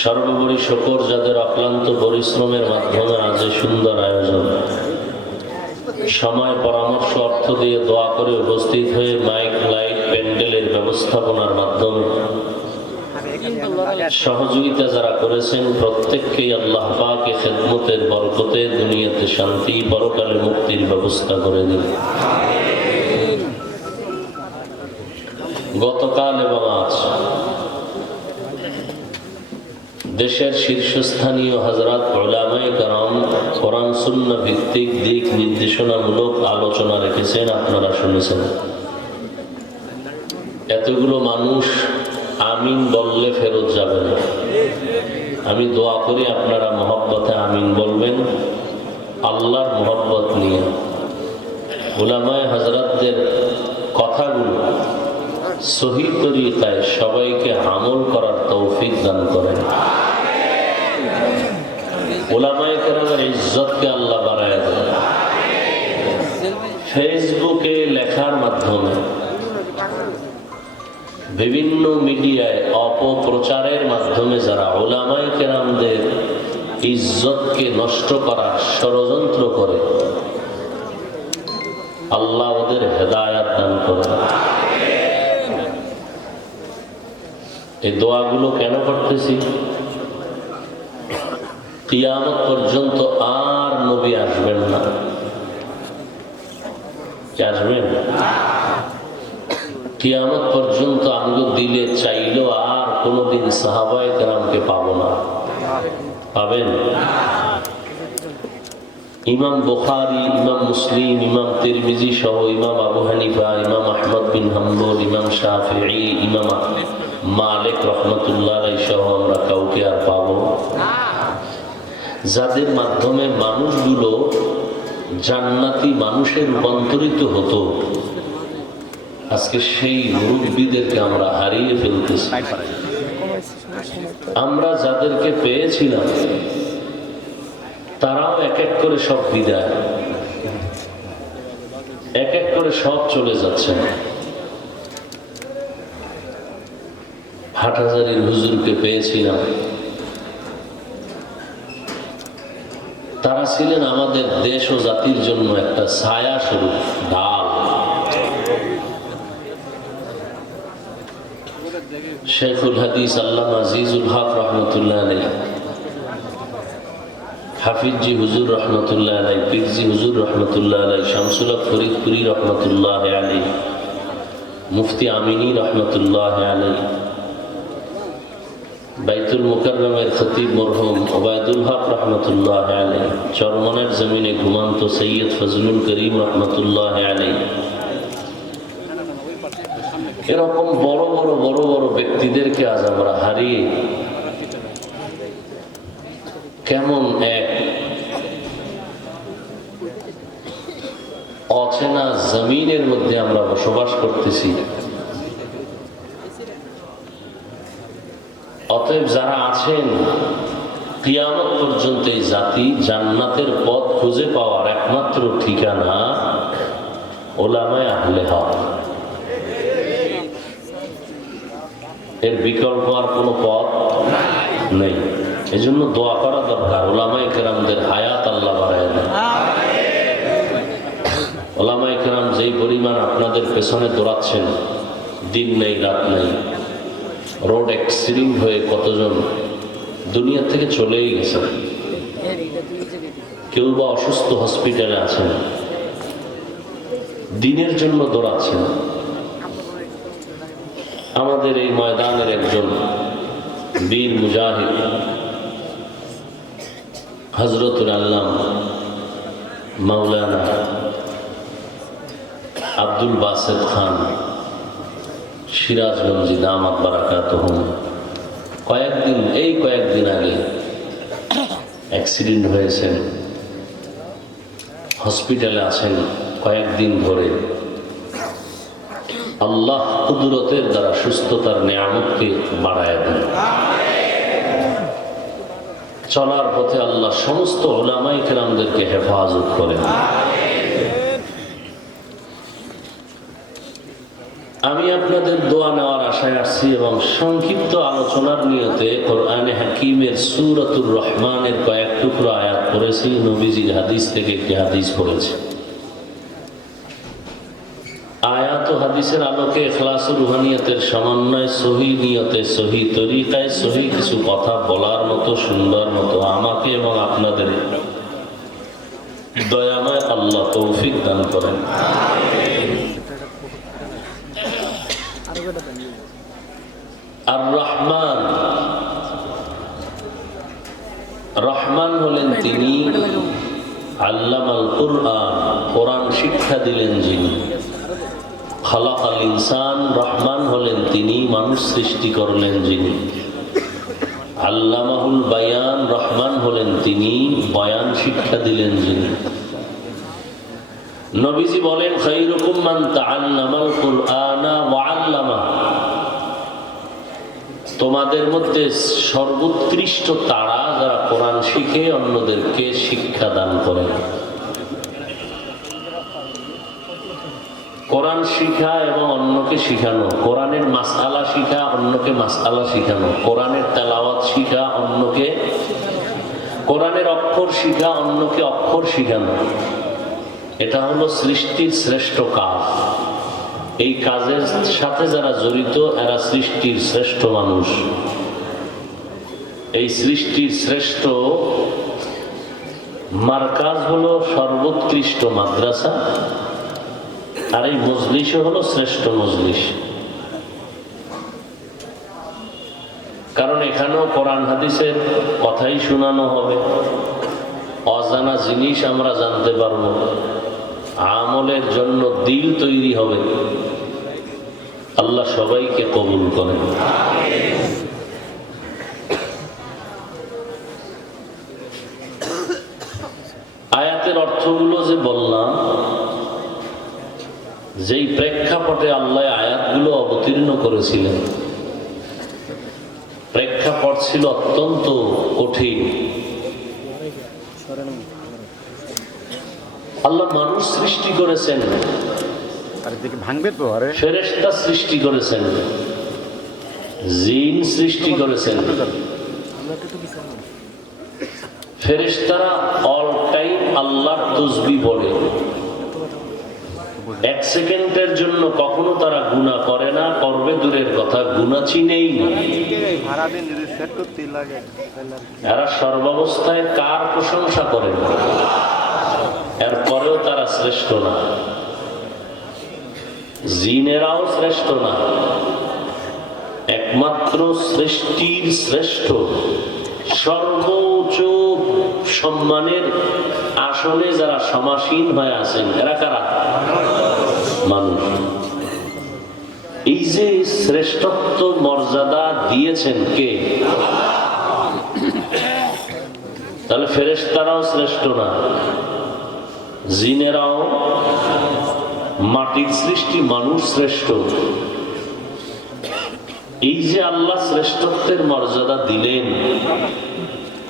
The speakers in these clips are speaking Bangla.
সর্বোপরি শুকর যাদের অক্লান্ত পরিশ্রমের মাধ্যমে আজ এই সুন্দর আয়োজন, সময় পরামর্শ অর্থ দিয়ে দোয়া করে উপস্থিত হয়ে মাইক লাইট প্যান্ডেলের ব্যবস্থাপনার মাধ্যমে সহযোগিতা যারা করেছেন প্রত্যেককেই আল্লাহ পাক খেদমতের বরকতে দুনিয়াতে শান্তি পরকালে মুক্তির ব্যবস্থা করে দিন। গতকাল এবং আজ দেশের শীর্ষস্থানীয় হযরত উলামায়ে কেরাম কোরআন সুন্নাহ ভিত্তিক দিক নির্দেশনামূলক আলোচনা রেখেছেন, আপনারা শুনেছেন। এতগুলো মানুষ আমিন বললে ফেরত যাবে না। আমি দোয়া করি আপনারা মহব্বতে আমিন বলবেন, আল্লাহর মহব্বত নিয়ে উলামায়ে হযরতদের কথাগুলো সহি তরিকায় সবাইকে আমল করার তৌফিক দান করেন। উলামায়ে কেরামের ইজ্জতকে আল্লাহ বাড়ায় দেন। ফেসবুকে লেখার মাধ্যমে, বিভিন্ন মিডিয়ায় অপপ্রচারের মাধ্যমে যারা উলামায়ে কেরামদের ইজ্জতকে নষ্ট করার ষড়যন্ত্র করে, আল্লাহ ওদের হেদায়েত দান করেন। এই দোয়াগুলো কেন করতেছি? কিয়ামত পর্যন্ত আর নবী আসবেন না। আসবেন? কিয়ামত পর্যন্ত আমগো দিলে চাইলেও আর কোনোদিন সাহাবায়ে কেরামকে পাবো না। পাবেন? ইমাম বুখারী, ইমাম মুসলিম, ইমাম তিরমিজি সহ ইমাম আবু হানিফা, ইমাম আহমদ বিন হাম্বল, ইমাম শাফিঈ, ইমাম মালিক রহমতুল্লাহ আলাইহি সহ আমরা কাউকে আর পাবো? যাদের মাধ্যমে মানুষগুলো জান্নাতি মানুষে রূপান্তরিত হতো, আজকে সেই মুরব্বীদেরকে আমরা হারিয়ে ফেলতেছি। আমরা যাদেরকে পেয়েছিলাম তারাও এক এক করে সব বিদায়, এক এক করে সব চলে যাচ্ছে। হাটহাজারীর হুজুরকে পেয়েছিলাম, তারা ছিলেন আমাদের দেশ ও জাতির জন্য একটা ছায়া স্বরূপ, ঢাল। শেখুল হাদিস আল্লামা আজিজুল হক রহমতুল্লাহ আলাইহি, হাফিজি হুজুর রহমতুল্লাহ আলাইহি, পীরজি হুজুর রহমতুল্লাহ আলাইহি, শামসুল হক ফরিদপুরি রহমতুল্লাহ আলাইহি, মুফতি আমিনী রহমতুল্লাহ আলাইহি, বাইতুল মুকাররমের খতিব মরহুম ওবায়দুল হক রহমতুল্লাহ আলাইহি, চরমনের জমিনে ঘুমান্ত সৈয়দ ফজলুল করিম রহমতুল্লাহ আলাইহি, এরকম বড় বড় বড় বড় ব্যক্তিদেরকে আজ আমরা হারিয়ে কেমন এক অচেনা জমিনের মধ্যে আমরা বসবাস করতেছি। অতএব যারা আছেন, কিয়ামত পর্যন্ত এই জাতি জান্নাতের পথ খুঁজে পাওয়ার একমাত্র ঠিকানা উলামায়ে আহলে হক। এর বিকল্প আর কোনো পথ নেই। এই জন্য দোয়া করা দরকার, উলামায়ে কেরামদের হায়াত আল্লাহ বাড়ায় দেন। উলামায়ে কেরাম যেই পরিমাণ আপনাদের পেছনে দৌড়াচ্ছেন, দিন নেই রাত নেই, রোড অ্যাক্সিডেন্ট হয়ে কতজন দুনিয়া থেকে চলেই গেছে, কেউ বা অসুস্থ হসপিটালে আছেন, দিনের জন্য দৌড়াচ্ছেন। আমাদের এই ময়দানের একজন বীর মুজাহিদ হযরতুল আল্লামা মাওলানা আব্দুল বাসেত খান সিরাজগঞ্জি দামাত বারাকাতুহুম কয়েকদিন আগে অ্যাক্সিডেন্ট হয়েছেন, হসপিটালে আছেন কয়েকদিন ধরে। আল্লাহ কুদরতের দ্বারা সুস্থতার নিয়ামতকে বাড়ায় দেন। চলার পথে আল্লাহ সমস্ত উলামায়ে কেরামদেরকে হেফাজত করেন। আমি আপনাদের দোয়া নেওয়ার বাসায় আসছি এবং সংক্ষিপ্ত আলোচনার নিয়তে কোরআনে হাকিমের সূরাতুর রহমানের কয়েক টুকরো আয়াত পড়েছি, নবীজির হাদিস থেকে একটি হাদিস পড়েছি। আয়াত ও হাদিসের আলোকে ইখলাস ও রুহানিয়তের সমন্বয়, সহি নিয়তে, সহি তরিকায়, সহি কিছু কথা বলার মতো, সুন্দর মতো আমাকে এবং আপনাদের দয়াময় আল্লাহ তৌফিক দান করেন। আর রহমান, রহমান হলেন তিনি আল্লামাল কুরআন, কোরআন শিক্ষা দিলেন যিনি। খালাকাল ইনসান, রহমান হলেন তিনি মানুষ সৃষ্টি করলেন যিনি। আল্লামাহুল বায়ান, রহমান হলেন তিনি বয়ান শিক্ষা দিলেন যিনি। নবীজি বলেন খায়রুকুম মান তাআল্লামাল কুরআনা ওয়া আল্লামা, তোমাদের মধ্যে সর্বোৎকৃষ্ট তারা যারা কোরআন শিখে অন্যদেরকে শিক্ষা দান করেন। কোরআন শিখা এবং অন্যকে শিখানো, কোরআনের মাসআলা শিখা, অন্যকে মাসআলা শিখানো, কোরআনের তেলাওয়াত শিখা, অন্যকে কোরআনের অক্ষর শিখা, অন্যকে অক্ষর শিখানো, এটা হলো সৃষ্টির শ্রেষ্ঠ কাজ। এই কাজের সাথে যারা জড়িত এরা সৃষ্টির শ্রেষ্ঠ মানুষ। এই সৃষ্টির শ্রেষ্ঠ মারকাজ হলো সর্বোৎকৃষ্ট মাদ্রাসা, আর এই মজলিসও হলো শ্রেষ্ঠ মজলিস। কারণ এখানেও কোরআন হাদিসের কথাই শোনানো হবে, অজানা জিনিস আমরা জানতে পারবো, আমলের জন্য দিল তৈরি হবে। আল্লাহ সবাইকে কবুল করেন। আয়াতের অর্থগুলো যে বললাম, যেই প্রেক্ষাপটে আল্লাহ আয়াতগুলো অবতীর্ণ করেছিলেন, প্রেক্ষাপট ছিল অত্যন্ত কঠিন। আল্লাহ মানুষ সৃষ্টি করেছেন, ফেরেশতা সৃষ্টি করেছেন, জিন সৃষ্টি করেছেন। ফেরেশতারা অল টাইম আল্লাহর তাসবিহ পড়ে, এক সেকেন্ডের জন্য কখনো তারা গুনাহ করে না, করবে দূরের কথা, গুনাহ চিনেই না। এরা সর্বাবস্থায় কার প্রশংসা করে, এরপরেও তারা শ্রেষ্ঠ না। জিনেরাও শ্রেষ্ঠ না, একমাত্র সৃষ্টির শ্রেষ্ঠ সর্বোচ্চ সম্মানের আসনে যারা সমাসীন হয়ে আছেন এরা কারা? মানুষ। এই যে শ্রেষ্ঠত্ব মর্যাদা দিয়েছেন কে? তাহলে ফেরেশতারাও শ্রেষ্ঠ না, জিনেরাও, মাটির সৃষ্টি মানুষ শ্রেষ্ঠ। এই যে আল্লাহ শ্রেষ্ঠত্বের মর্যাদা দিলেন,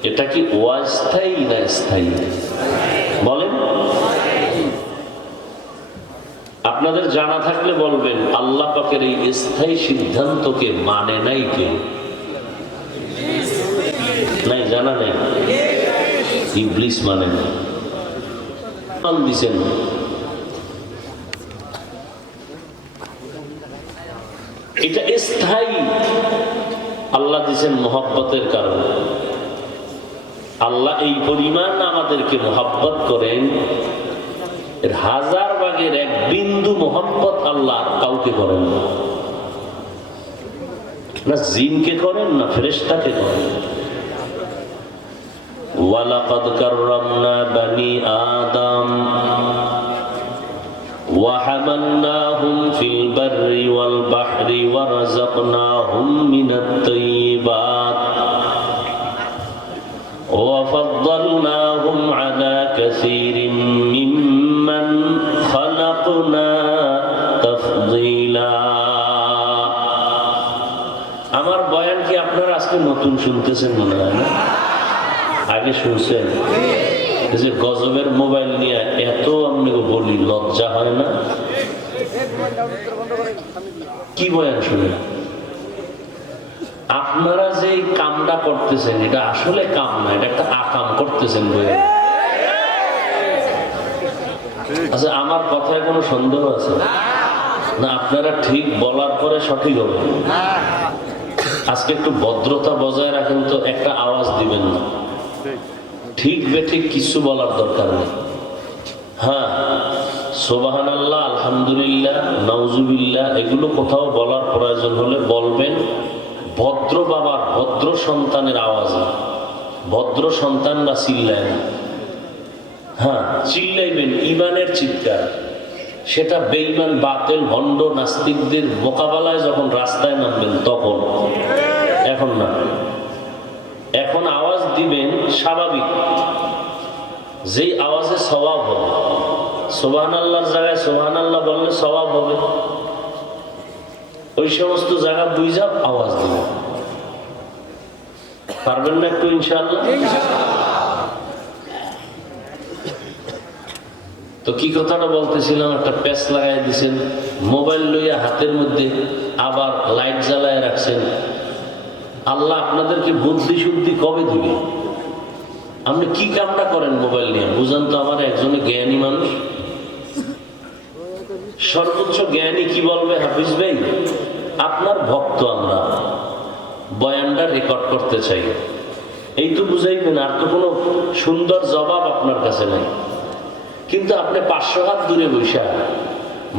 এটা কি অস্থায়ী না স্থায়ী? বলেন। আপনাদের জানা থাকলে বলবেন, আল্লাহ পাকের এই স্থায়ী সিদ্ধান্তকে মানে নাই কে? নাই, জানা নেই। ইবলিস মানে না, দিছেন। এটা স্থায়ী আল্লাহ দিছেন মহব্বতের কারণে। আল্লাহ এই পরিমাণ আমাদেরকে মহব্বত করেন, এর হাজার ভাগের এক বিন্দু মহব্বত আল্লাহ কাউকে করেন না। না জিনকে করেন, না ফেরেশতাকে করেন। ওয়ালাকাদ কাররামনা বানি আদম وحملناهم في البر والبحر ورزقناهم من الطيبات وفضلناهم على كثير ممن خلقنا تفضيلا। আমার বয়ান কি আপনারা আজকে নতুন শুনতেছেন মনে হয় না? আগে শুনছেন? যে গজবের মোবাইল নিয়ে এত আমি বলি, লজ্জা হয় না? কি বয়ান শুনে? আপনারা যে কামটা করতেছেন এটা আসলে কাম না, এটা একটা আকাম করতেছেন। আচ্ছা, আমার কথায় কোনো সন্দেহ আছে না? আপনারা ঠিক বলার পরে সঠিক হবে। আজকে একটু ভদ্রতা বজায় রাখেন তো, একটা আওয়াজ দিবেন না। ঠিক বেঠিক কিছু বলার দরকার নেই। হ্যাঁ, সুবহানাল্লাহ, আলহামদুলিল্লাহ, নাউজুবিল্লাহ এগুলো কোথাও বলার প্রয়োজন হলে বলবেন ভদ্র বাবার ভদ্র সন্তানের আওয়াজে। ভদ্র সন্তানরা চিল্লায় না। হ্যাঁ, চিল্লাইবেন ইমানের চিৎকার। সেটা বেঈমান, বাতিল, ভণ্ড, নাস্তিকদের মোকাবেলায় যখন রাস্তায় নামবেন তখন। এখন না, এখন আওয়াজ দিবেন স্বাভাবিক, যেই আওয়াজে সওয়াব হবে। সুবহানাল্লাহর জায়গায় সুবহানাল্লাহ বললে সওয়াব হবে। ওই সমস্ত জায়গা বুঝা আওয়াজ দিবেন। পারবেন না একটু ইনশাআল্লাহ? তো কি কথাটা বলতেছিলাম, একটা প্যাচ লাগাই দিয়েছেন, মোবাইল লইয়া হাতের মধ্যে আবার লাইট জ্বালায় রাখছেন। আল্লাহ আপনাদেরকে বুদ্ধি শুদ্ধি কবে দিবে? আপনি কি কামটা করেন মোবাইল নিয়ে বুঝান তো আমার। একজনে জ্ঞানী মানুষ, সর্বোচ্চ জ্ঞানী কি বলবে? হাফিজ ভাই আপনার ভক্ত, আমরা বয়ানটা রেকর্ড করতে চাই, এই তো বুঝাইবেন। আর তো কোনো সুন্দর জবাব আপনার কাছে নাই। কিন্তু আপনি 500 হাত দূরে বসে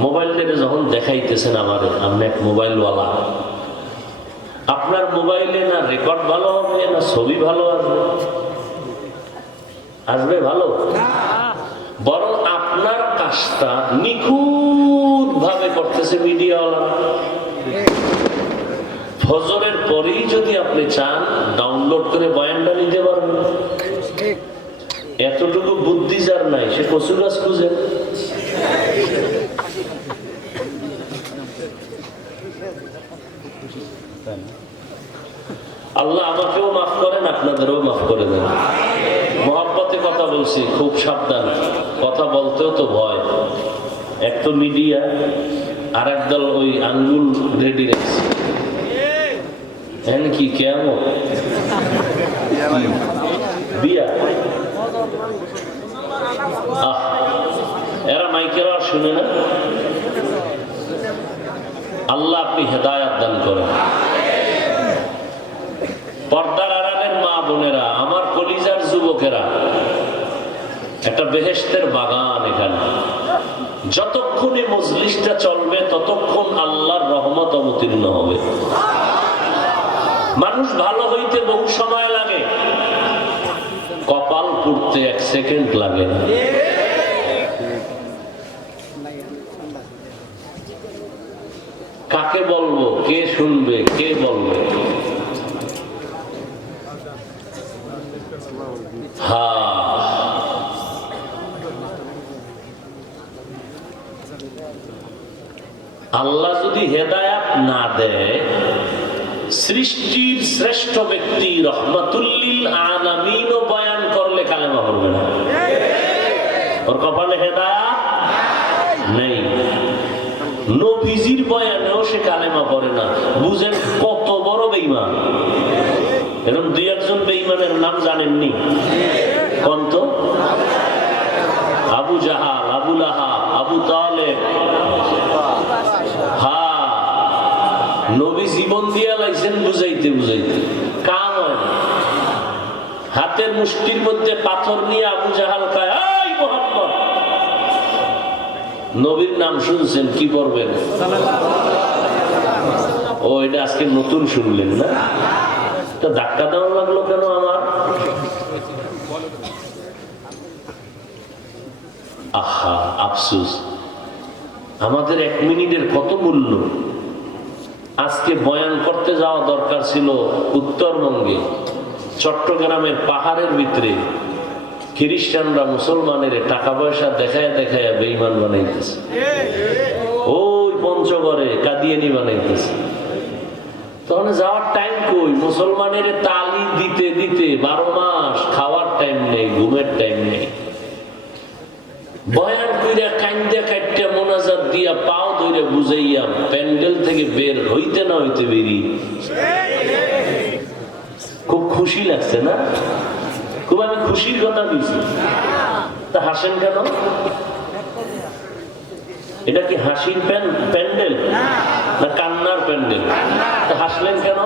মোবাইলটা যখন দেখাইতেছেন আমাদের, আপনি এক মোবাইলওয়ালা, আপনার মোবাইলে না রেকর্ড ভালো হবে না ছবি ভালো আসবে? আসবে ভালো? বরং আপনার কাজটা নিখুঁত ভাবে করতেছে মিডিয়াওয়ালা। ফজরের পরেই যদি আপনি চান ডাউনলোড করে বয়ানটা নিতে পারবেন। এতটুকু বুদ্ধি যার নাই সে কচু গাছ খুঁজে। আল্লাহ আমাকেও মাফ করেন, আপনাদেরও মাফ করে দেন। মহব্বতে কথা বলছি, খুব সাবধান। কথা বলতেও তো ভয়। এক তো মিডিয়া, আর একদল ওই আঙ্গুল রেডি রাখছে। কি কেমন বিয়া? এরা মাইকের আর শুনে না। আল্লাহ আপনি হেদায়াত দান করেন। পর্দার আড়ালের মা বোনেরা, আমার কলিজার যুবকেরা, একটা বেহেশতের বাগান এখানে। যতক্ষণ এই মজলিসটা চলবে ততক্ষণ আল্লাহর রহমত অবতীর্ণ হবে। মানুষ ভালো হইতে বহু সময় লাগে, কপাল পুড়তে 1 সেকেন্ড লাগে না। কাকে বলবো, কে শুনবে, কে বলবে? আল্লাহ যদি হেদায়াত না দেয়, সৃষ্টির শ্রেষ্ঠ ব্যক্তি রহমাতুল্লিল আলামিনও বয়ান করলে কালেমা পড়বে না। ওর কপালে হেদায়াত নেই। নবীজির বয়ানেও সে কালেমা পড়ে না। বুঝেন কত বড় বেঈমান। এরকম 2-1 বেঈমানের নাম জানেননি? কোন তো? আবু জাহাল, আবু লাহাব, আবু তালেব। নবী জীবন দিয়া লাইছেন বুঝাইতে বুঝাইতে, কাম হয় না। হাতের মুষ্টির মধ্যে পাথর নিয়ে আবু জাহাল কয়, এই মুহাম্মদ, নবীর নাম শুনছেন, কি করবেন? ও, এটা আজকে নতুন শুনলেন না? তো ধাক্কা দেওয়া লাগলো কেন আমার? আহা, আফসোস। আমাদের 1 মিনিটের কত মূল্য। আজকে বয়ান করতে যাওয়া দরকার ছিল উত্তরবঙ্গে, চট্টগ্রামের পাহাড়ের ভিতরে। খ্রিস্টানরা মুসলমানের টাকা পয়সা দেখায় দেখায় বেঈমান বানাইতেছে। ওই পঞ্চগড়ে কাদিয়ানি বানাইতেছে। তখন যাওয়ার টাইম কই? মুসলমানের তালি দিতে দিতে 12 মাস খাওয়ার টাইম নেই, ঘুমের টাইম নেই। বয়ান কইরা কাইন্দা কাইটা মোনাজাত দিয়া পাও ধরে বুঝাইয়া প্যান্ডেল থেকে বের হইতে না হইতে বেরি। খুব খুশি লাগছে না? খুব আমি খুশির কথা দিয়েছি। তা হাসেন কেন? এটা কি হাসির প্যান্ডেল না কান্নার প্যান্ডেল? তা হাসলেন কেন?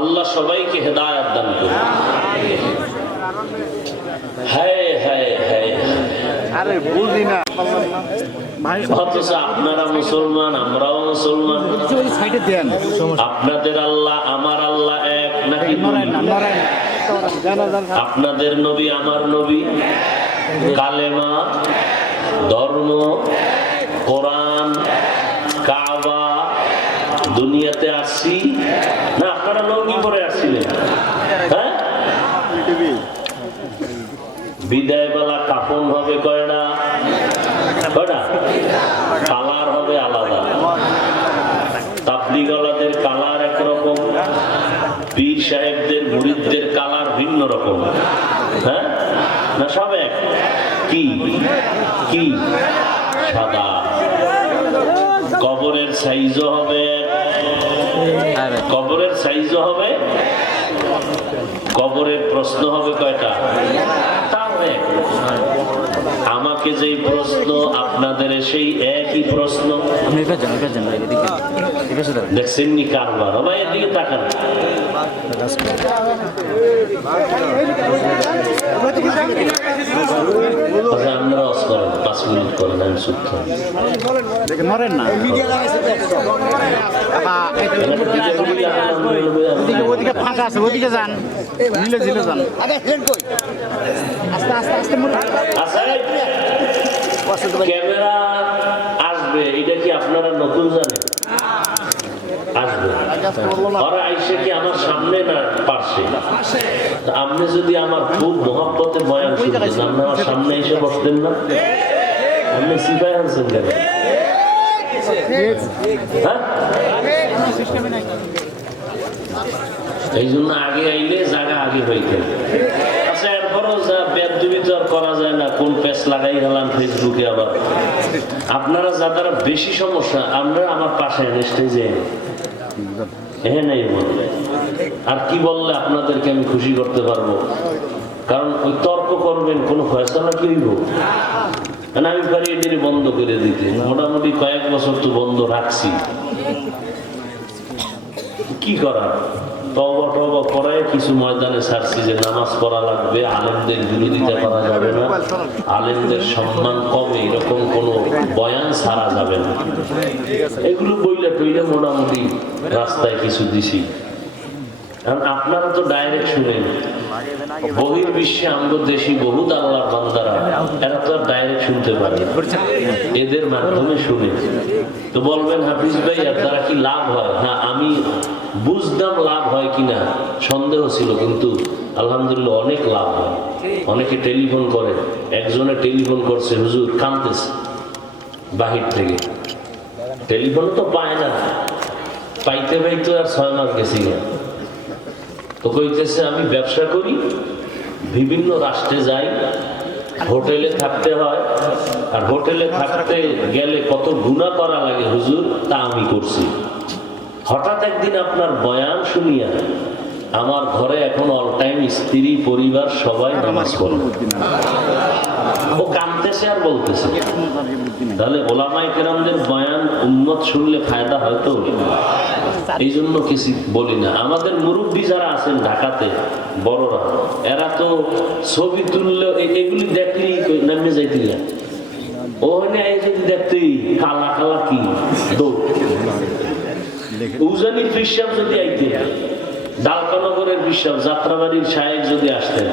আল্লাহ সবাইকে হেদায়েত দান করুন। হায় হায় হায়, আরে বুঝি না অথচ আপনারা মুসলমান, আমরাও মুসলমান। আপনাদের আল্লাহ আমার আল্লাহ এক নাকি? আপনাদের নবী আমার নবী, কালেমা, ধর্ম, কোরআন, কাবা, দুনিয়াতে আসছি না? আপনারা লঙ্গি পরে আসছিলেন? হ্যাঁ, বিদায় বেলা কাফন হবে কয়টা? কালার হবে আলাদা। তাবলীগওয়ালাদের কালার একরকম, পীর সাহেবদের মুরিদদের কালার ভিন্ন রকম। হ্যাঁ না, সব এক? কি কি? সাদা। কবরের সাইজও হবে, কবরের সাইজও হবে, কবরের প্রশ্ন হবে কয়টা? আমাকে যেই প্রশ্ন আপনাদের সেই একই প্রশ্ন। দেখছেন নি কারবার? ভাই এদিকে তাকান। আপনারা অস করেন, 5 মিনিট করেন, আমি চুপ থাকি। ওদিকে ফাঁকা আছে, ওদিকে যান, মিলে ঝিলে যান। আস্তে আস্তে আস্তে ক্যামেরা আসবে, এটা কি আপনারা নতুন জানেন? আসবে। ওরা আইসে কি আমার সামনে না পাশে? আপনি যদি আমার খুব মহব্বতে বয়ান শুনতেন, আপনি আমার সামনে এসে বসতেন না? আপনি সিপাই আনছেন কেন? এই জন্য আগে আইলে জায়গা আগে হইতে। আচ্ছা, এরপরও যা বেদবি তো আর করা যায় না, কোন পেস লাগাই গেলাম ফেসবুকে। আবার আপনারা যারা বেশি সমস্যা, আমরা আমার পাশে স্টেজে নেই বললে আর কি বললে আপনাদেরকে আমি খুশি করতে পারবো? কারণ ওই তর্ক করবেন, কোনো ফয়সালা কি হইব? আমি পারি এদের বন্ধ করে দিতে। মোটামুটি কয়েক বছর তো বন্ধ রাখছি, কি করার? তওবা টওবা করায় কিছু ময়দানে ছাড়ছি যে নামাজ পড়া লাগবে, আলেমদের বিরোধিতা করা যাবে না, আলেমদের সম্মান কমে এরকম কোনো বয়ান ছাড়া যাবে না। এগুলো বইলে টইলে মোটামুটি রাস্তায় কিছু দিছি। কারণ আপনারা তো ডাইরেক্ট শুনেন, বহির্বিশ্বে আমগো দেশি বহুত আল্লাহর বান্দারা, এরা তো আর ডাইরেক্ট শুনতে পারে, এদের মাধ্যমে শুনে। তো বলবেন হাফিজ ভাই এর দ্বারা কি লাভ হয়? হ্যাঁ, আমি বুঝতাম লাভ হয় কিনা সন্দেহ ছিল, কিন্তু আলহামদুলিল্লাহ অনেক লাভ হয়। অনেকে টেলিফোন করে, একজনে টেলিফোন করছে, হুজুর কাঁদতেছে বাহির থেকে। টেলিফোন তো পায় না, পাইতে পাইতে আর 6 মাস গেছি না। তো কইতেছে আমি ব্যবসা করি, বিভিন্ন রাষ্ট্রে যাই, হোটেলে থাকতে হয়, আর হোটেলে থাকতে গেলে কত গুনাহ করা লাগে হুজুর, তা আমি করছি। হঠাৎ একদিন আপনার বয়ান শুনিয়া আমার ঘরে এখন অল টাইম স্ত্রী পরিবার সবাই নামাজ পড়ে। ও কাঁদতেছে আর বলতেছে। তাহলে ওলামায়ে কেরামদের বয়ান উম্মত শুনলে ফায়দা হয়তো। এই জন্য কিছু বলি না। আমাদের মুরব্বী যারা আছেন ঢাকাতে বড়রা, এরা তো ছবি তুললে এগুলি দেখলেই নামে যাইতে যায়। ওখানে যদি দেখতেই কালা কালা কি দৌড়। উজানির বিশ্বাস যদি আইতে, ডালকানগরের বিশ্বাস, যাত্রাবাড়ির সাহেব যদি আসতেন,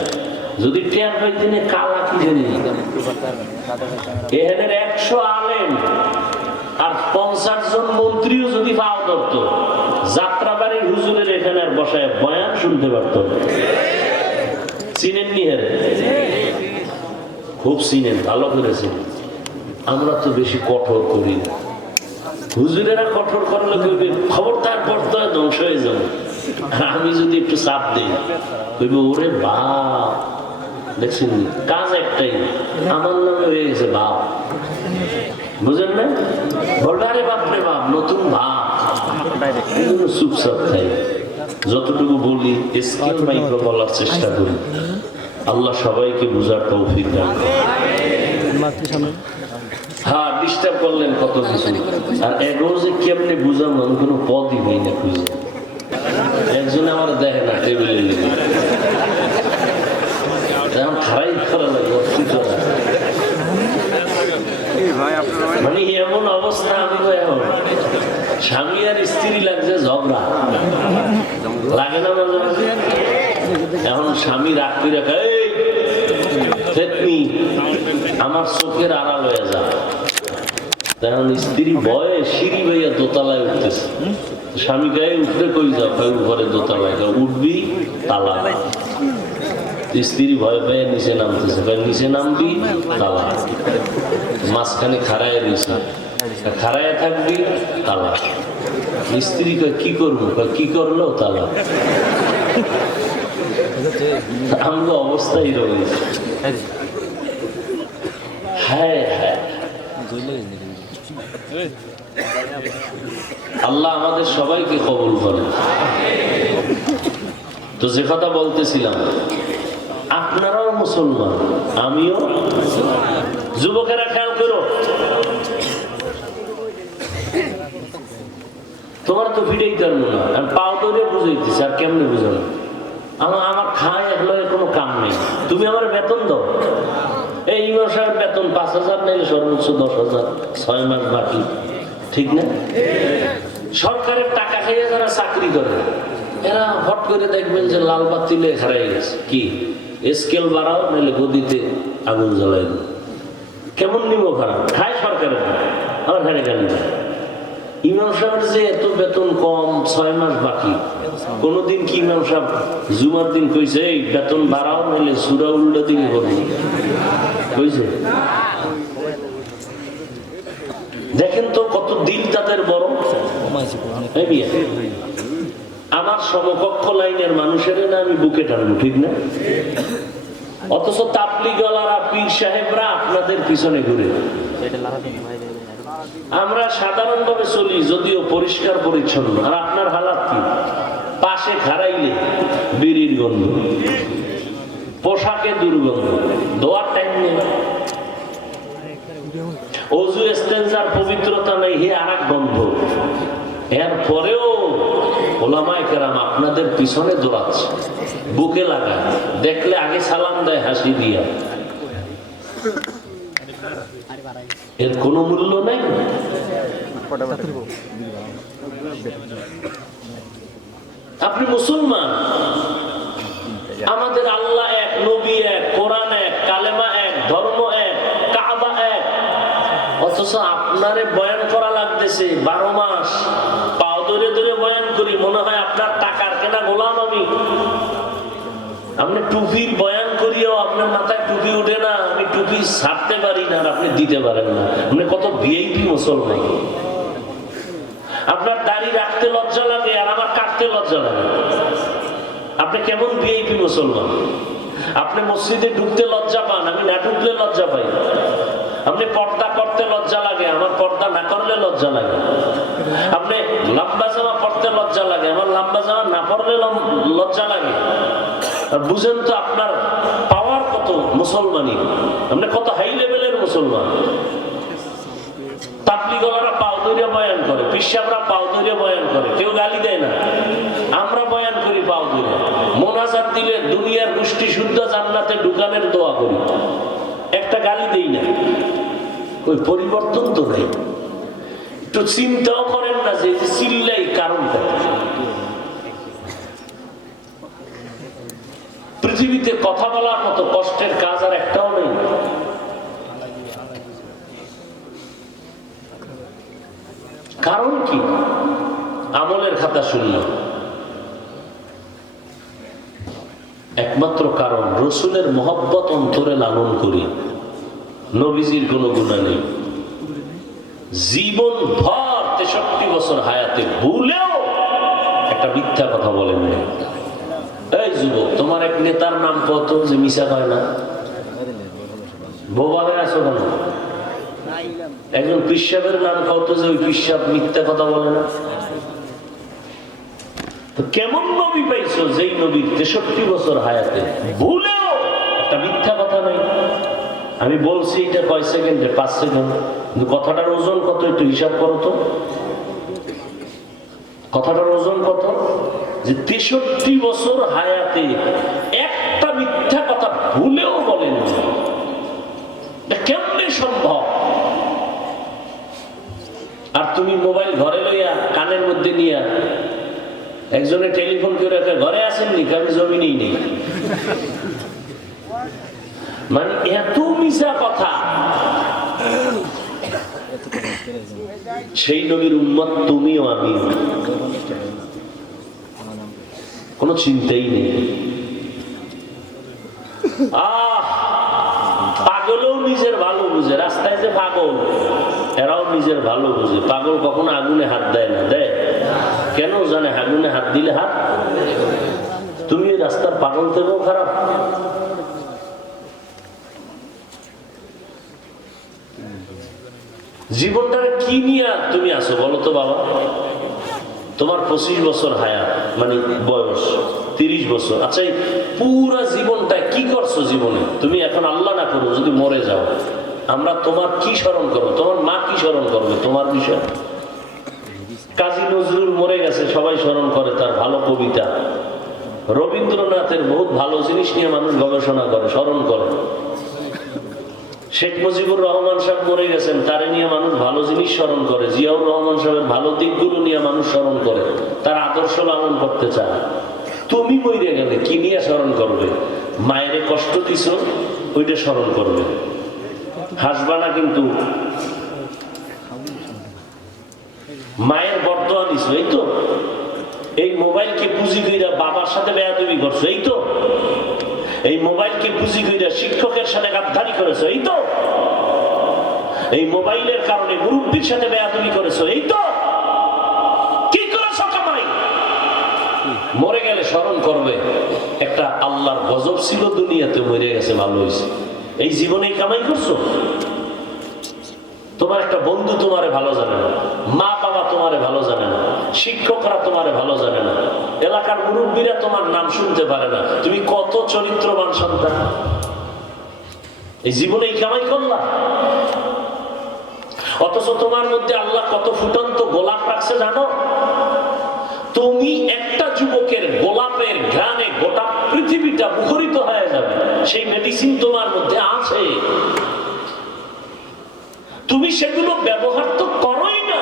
যদি টের পাইতেন কালা কি জানি, এখানের 100 আলেম আর 50 জন মন্ত্রীও যদি পাওয়া ধরত, যাত্রাবাড়ির হুজুরের এখানে আর বসায় বয়ান শুনতে পারত। চিনেন নি? খুব চিনেন, ভালো করে চিনেন। আমরা তো বেশি কঠোর করি না। হুজুরেরা কঠোর করলে কইবে খবরদার পড়তে হয়, ধ্বংস হয়ে যাবে। আমি যদি একটু চাপ দিই, কইবে ওরে বাপ, দেখছেন কাজ একটাই, আমার নামে হয়ে গেছে বাপ। বুঝেন না? বলবে আরে বাপ রে বাপ, নতুন বাপ। এজন্য চুপচাপ থাই, যতটুকু বলি স্কেল মাইক্রো বলার চেষ্টা করি। আল্লাহ সবাইকে বুঝার তৌফিক দান করুন। হ্যাঁ, ডিস্টার্ব করলেন কত কিছু, আর এগো যে কেমনে বুঝাম আমি কোনো পদই হই না খুঁজে। একজন আমার দেখে না টেবিলে লেগে খারাই করা লাগে, মানে এমন অবস্থা। আমি তো এখন স্বামী আর স্ত্রী লাগছে ঝগড়া লাগে না মাঝে মাঝে। এখন স্বামী রাগ করে আমার চোখের আড়াল হয়ে যা, তখন স্ত্রী ভয়ে সিঁড়ি ভাইয়া দোতলায় উঠতেছে। স্বামী গায়ে উঠতে কই যাও, উপরে দোতলায় উঠবি তালা। স্ত্রী ভয় পেয়ে নিচে নামতেছে, নিচে নামবি তালা। মাঝখানে খাড়ায় রয়েছে, খাড়ায় থাকবি তালা। স্ত্রী কয় কি করবো, কি করলো তালা। আমগো অবস্থাই রয়েছে। হ্যাঁ হ্যাঁ, আল্লাহ আমাদের সবাইকে কবুল করে। তো যে কথা বলতেছিলাম, আপনারাও মুসলমান, আমিও। যুবকেরা খেয়াল করো, তোমার তো ফিরেই পারবো না, আমি পাও ধরে বুঝাইতেছি, আর কেমনে বুঝানো। আমার খায় এগুলো কোনো কাম নেই, তুমি আমার বেতন দাও। এই ইমাম সাহেব বেতন 5,000 নাইলে সর্বোচ্চ 10,000, 6 মাস বাকি, ঠিক না? সরকারের টাকা খেয়ে যারা চাকরি করে, এরা হট করে দেখবেন যে লাল বাতিলে হারাই গেছে, কি স্কেল বাড়াও নাহলে গদিতে আগুন জ্বালাই দেব। কেমন নিব খারাপ, খায় সরকারের, আবার হেরে গেল। ইমাম সাহেবের যে এত বেতন কম, 6 মাস বাকি, কোনদিন কি ইমাম সাহেব জুমার দিন কইছে এই বেতন বাড়াও নাহলে সুরা উল্টা দিকে করবো কইছে? দেখেন তো কত দিন তাদের বড়। আমার সমকক্ষ লাইনের মানুষের না আমি বুকে টানবো, ঠিক না? অথচ তাবলীগওয়ালারা, পীর সাহেবরা আপনাদের পিছনে ঘুরে। আমরা সাধারণভাবে চলি, যদিও পরিষ্কার পরিচ্ছন্ন, আর আপনার হালাত কি? পাশে খাড়াইলে বিড়ির গন্ধ, পোশাকে দুর্গন্ধ, দোয়ার টাইম নেই, অজু ইস্তেনজার পবিত্রতা নেই, হে আর এক গন্ধ। এরপরেও ওলামায়ে কেরাম আপনাদের পিছনে দৌড়াচ্ছে, বুকে লাগায়, দেখলে আগে সালাম দেয় হাসি দিয়া। এর কোনো মূল্য নেই। আপনি মুসলমান, আমাদের আল্লাহ এক, নবী এক, কোরআন এক, কালেমা এক, ধর্ম এক, কাবা এক। অথচ আপনারে বয়ান করা লাগতেছে 12 মাস, পাও ধরে ধরে বয়ান করি, মনে হয় আপনার টাকার কেনা গোলাম আমি। আপনি টুপির বয়ান করিও আপনার মাথায় টুপি উঠে না, আমি টুপি ছাড়তে পারি না, আর আপনি দিতে পারেন না। আপনি কত ভিআইপি মুসলমান। আপনার দাড়ি রাখতে লজ্জা লাগে, আর আমার কাটতে লজ্জা লাগে। আপনি কেমন ভিআইপি মুসলমান? আপনি মসজিদে ঢুকতে লজ্জা পান, আমি না ঢুকলে লজ্জা পাই। আপনি পর্দা করতে লজ্জা লাগে, আমার পর্দা না করলে লজ্জা লাগে। আপনি লম্বা জামা পড়তে লজ্জা লাগে, আমার লম্বা জামা না পড়লে লজ্জা লাগে। আর বুঝেন তো আপনার পাওয়ার কত মুসলমানি, আপনি কত হাই লেভেলের মুসলমান। তাবলীগওয়ালারা পাও ধরে বয়ান করে, পিসাবরা পাও ধরে বয়ান করে, কেউ গালি দেয় না। আমরা বয়ান করি পাও ধরে, মোনাজাত দিলে দুনিয়ার গোষ্ঠী শুদ্ধ জান্নাতে ঢুকানের দোয়া করি, একটা গালি দেই না। ওই পরিবর্তন তো নেই। একটু চিন্তাও করেন না যে চিল্লাই কারণটা। পৃথিবীতে কথা বলার মতো কষ্টের কাজ আর একটাও নেই। কারণ কি? আমলের খাতা শূন্য। একমাত্র কারণ রসুলের মহব্বত অন্তরে লালন করি, নবীজির কোনো গুনাহ নেই। জীবন ভর 63 বছর হায়াতে ভুলেও একটা মিথ্যা কথা বলেন না। এই যুবক, তোমার এক নেতার নাম কত যে মিশা হয় না? বোবা হয়ে আছো কেন? একজন পিসাবের নাম কত যে ওই পিসাব মিথ্যা কথা বলে না? তো কেমন নবী পাইছো যেই নবীর 63 বছর হায়াতে ভুলেও একটা মিথ্যা কথা নাই। আমি বলছি এটা কয় সেকেন্ডে, 5 সেকেন্ড, কিন্তু কথাটার ওজন কত একটু হিসাব করো তো। কথাটার ওজন কত? যে 63 বছর হায়াতে একটা মিথ্যা কথা ভুলেও বলেন। এটা কেমনে সম্ভব? আর তুমি মোবাইল ঘরে লইয়া কানের মধ্যে নিয়া একজনে টেলিফোন করে ঘরে আসেননি, আমি জমিনেই নেই। মানে এত মিছা কথা। সেই নবীর উম্মত তুমিও আমিও, কোনো চিন্তাই নেই। পাগলও নিজের ভালো বুঝে, রাস্তায় যে পাগল এরাও নিজের ভালো বুঝে। পাগল কখনো আগুনে হাত দেয় না, দেয় কেন জানে? আগুনে হাত দিলে হাত, তুমি রাস্তার পাগল থেকেও খারাপ। জীবনটারে কি নিয়ে তুমি আসো বলো তো বাবা? তোমার 25 বছর হায়াত, মানে বয়স 30 বছর। আচ্ছা, এই পুরা জীবনটা কি করছো জীবনে? তুমি এখন আল্লাহ না করো যদি মরে যাও, আমরা তোমার কি স্মরণ করবো? তোমার মা কি স্মরণ করবে তোমার বিষয়? কাজী নজরুল মরে গেছে, সবাই স্মরণ করে তার ভালো কবিতা। রবীন্দ্রনাথের বহুত ভালো জিনিস নিয়ে মানুষ গবেষণা করে, স্মরণ করে। শেখ মুজিবুর রহমান সাহেব মরে গেছেন, তারে নিয়ে মানুষ ভালো জিনিস স্মরণ করে। জিয়াউর রহমান সাহেবের ভালো দিকগুলো নিয়ে মানুষ স্মরণ করে, তার আদর্শ লালন করতে চায়। তুমি মরে গেলে কি নিয়ে স্মরণ করবে? মায়েরে কষ্ট দিছ, ওইটা স্মরণ করবে। হাসবা না কিন্তু। মায়ের বর্দোয়া দিছ, এই তো। এই মোবাইলকে পুঁজি কইরা বাবার সাথে বেয়াদবি করছো, এই তো। এই মোবাইলকে পুঁজি কইরা শিক্ষকের সাথে গাদ্দারি করেছো, এই তো। এই মোবাইলের কারণে মুরব্বির সাথে বেয়াদবি করেছো, এই তো। কি করেছো কামাই? মরে গেলে স্মরণ করবে একটা আল্লাহর গজব ছিল দুনিয়াতে, মরে গেছে ভালো হয়েছে। এই জীবনেই কামাই করছো। তোমার একটা বন্ধু তোমারে ভালো জানে না, মা বাবা তোমারে ভালো জানে না, শিক্ষকরা তোমারে ভালো জানে না, এলাকার মুরব্বীরা তোমার নাম শুনতে পারে না। তুমি কত চরিত্রবান সন্তান, এই জীবনেই কামাই করলা। অথচ তোমার মধ্যে আল্লাহ কত ফুটন্ত গোলাপ রাখছে জানো? তুমি একটা যুবকের গোলাপের ঘ্রাণে গোটা পৃথিবীটা মুখরিত হয়ে যাবে, সেই মেডিসিন তোমার মধ্যে আছে। তুমি সেগুলো ব্যবহার তো করোই না,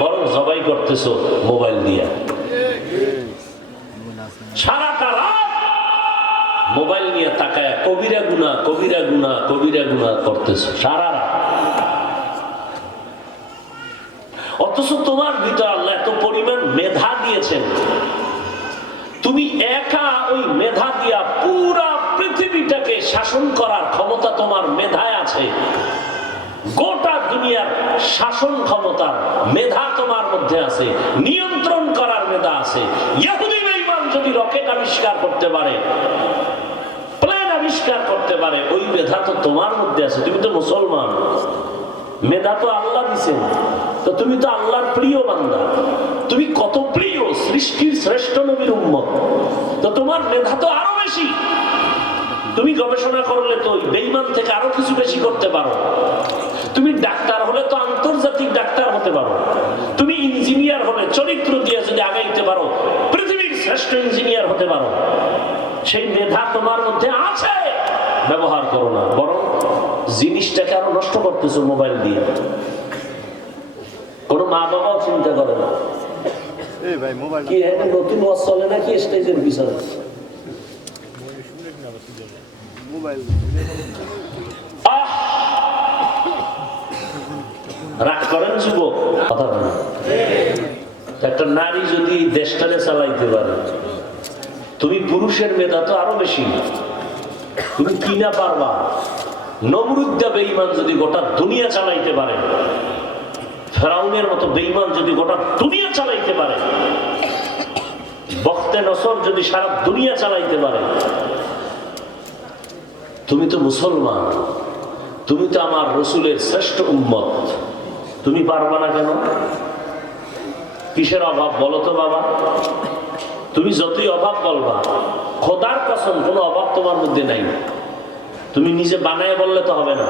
বরং জবাই করতেছো মোবাইল দিয়া। সারাটা রাত মোবাইল নিয়ে তাকায় কবিরা গুনাহ, কবিরা গুনাহ, কবিরা গুনাহ করতেছো সারা রাত। অথচ তোমার ভিতর আল্লাহ এত পরিমাণ মেধা দিয়েছেন, তুমি একা ওই মেধা দিয়া পুরা পৃথিবীটাকে শাসন করার ক্ষমতা তোমার মেধায় আছে। গোটা দুনিয়ার শাসন ক্ষমতার মেধা তোমার মধ্যে আছে, নিয়ন্ত্রণ করার মেধা আছে। ইহুদি বেঈমান যদি রকেট আবিষ্কার করতে পারে, প্লেন আবিষ্কার করতে পারে, ওই মেধা তো তোমার মধ্যে আছে। তুমি তো মুসলমান, মেধা তো আল্লাহ দিছেন, তো তুমি তো আল্লাহর প্রিয় বান্দা। তুমি কত প্রিয়, সৃষ্টির শ্রেষ্ঠ নবীর উম্মত, তো তোমার মেধা তো আরো বেশি। তুমি গবেষণা করলে তো বেঈমান থেকে আরো কিছু বেশি করতে পারো। তুমি ডাক্তার হলে তো আন্তর্জাতিক ডাক্তার হতে পারো। তুমি ইঞ্জিনিয়ার হলে চরিত্র দিয়ে যদি আগাইতে পারো, পৃথিবীর শ্রেষ্ঠ ইঞ্জিনিয়ার হতে পারো। সেই মেধা তোমার মধ্যে আছে, ব্যবহার করো না, বরং জিনিসটাকে আরো নষ্ট করতেছো মোবাইল দিয়ে। কোনো মা বাবাও চিন্তা করে না কি নতুন ওয়াজ চলে নাকি স্টেজের পিছনে। রাগ করেন যুবক, কথা বলেন। একটা নারী যদি দেশটাকে চালাইতে পারে, তুমি পুরুষের মেধা তো আরো বেশি, তুমি কি না পারবা? নমরুদ্দা বেঈমান যদি গোটা দুনিয়া চালাইতে পারে, ফেরাউনের মতো বেঈমান যদি গোটা দুনিয়া চালাইতে পারে, বখতে নসর যদি সারা দুনিয়া চালাইতে পারে, তুমি তো মুসলমান, তুমি তো আমার রসুলের শ্রেষ্ঠ উম্মত, তুমি পারবা না কেন? কিসের অভাব বলো তো বাবা? তুমি যতই অভাব বলবা, খোদার কসম কোনো অভাব তোমার মধ্যে নাই। তুমি নিজে বানায় বললে তো হবে না।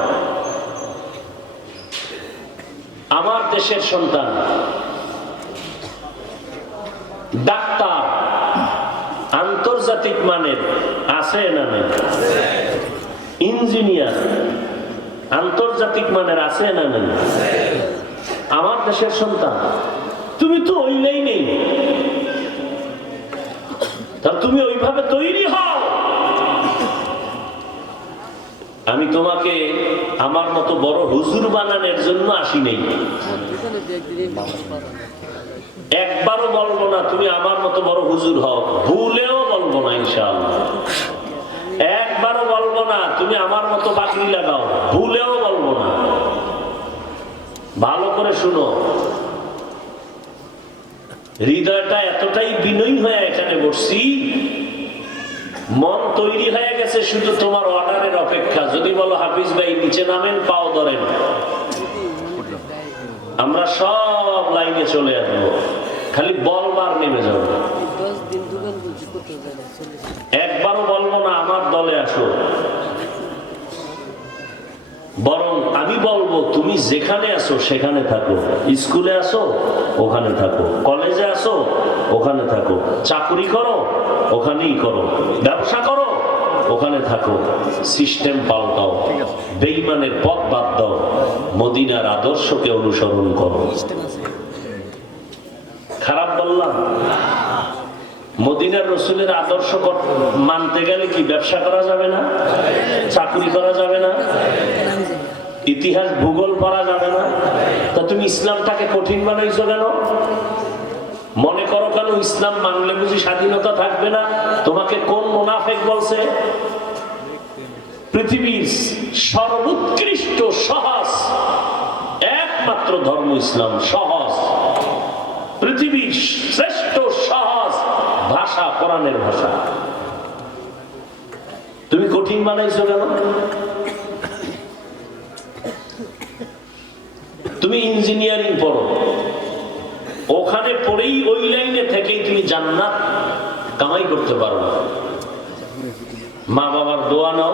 আমার দেশের সন্তান ডাক্তার আন্তর্জাতিক মানের আছে না নেই? ইঞ্জিনিয়ার আন্তর্জাতিক মানের আছে না নেই? আমার দেশের সন্তান। তুমি তো ওই নেই, তা তুমি ওইভাবে তৈরি হও। আমি তোমাকে আমার মতো বড় হুজুর বানানোর জন্য আসি নেই। একবারও বলবো না তুমি আমার মতো বড় হুজুর হও, ভুলেও বলবো না ইনশাআল্লাহ। একবারও বলবো না তুমি আমার মতো বাকরি লাগাও, ভুলেও বলবো না। ভালো করে শুনো, হৃদয়টা এতটাই বিনয়ী হয়ে এখানে বসছি, মন তৈরি হয়ে গেছে শুধু তোমার অর্ডারের অপেক্ষা। যদি বলো হাফিজ ভাই নিচে নামেন, পাও ধরেন, আমরা সব লাইনে চলে আসবো, খালি বলবার নেমে যাবো। একবারও বলবো না আমার দলে আসো, বরং আমি বলবো তুমি যেখানে আসো সেখানে থাকো। স্কুলে আসো ওখানে থাকো, কলেজে আসো ওখানে থাকো, চাকরি করো ওখানেই করো, ব্যবসা করো ওখানে থাকো। সিস্টেম পাল্টাও, বেঈমানের পথ বাদ দাও, মদিনার আদর্শকে অনুসরণ করো। খারাপ বললাম? মদিনার রসুলের আদর্শ মানতে গেলে কি ব্যবসা করা যাবে না? চাকরি করা যাবে না? ইতিহাস ভূগোল পড়া যাবে না? তা তুমি ইসলামটাকে কঠিন বানাইছো কেন? মনে করো কেন ইসলাম মানলে বুঝি স্বাধীনতা থাকবে না? তোমাকে কোন মুনাফিক বলছে? পৃথিবীর সর্বোৎকৃষ্ট সহজ একমাত্র ধর্ম ইসলাম, সহজ। পৃথিবীর শ্রেষ্ঠ সহজ ভাষা কোরআনের ভাষা, তুমি কঠিন বানাইছো কেন? তুমি ইঞ্জিনিয়ারিং পড়ো, ওখানে পড়েই ওই লাইনে থেকেই তুমি জান্নাত কামাই করতে পারো। মা বাবার দোয়া নাও,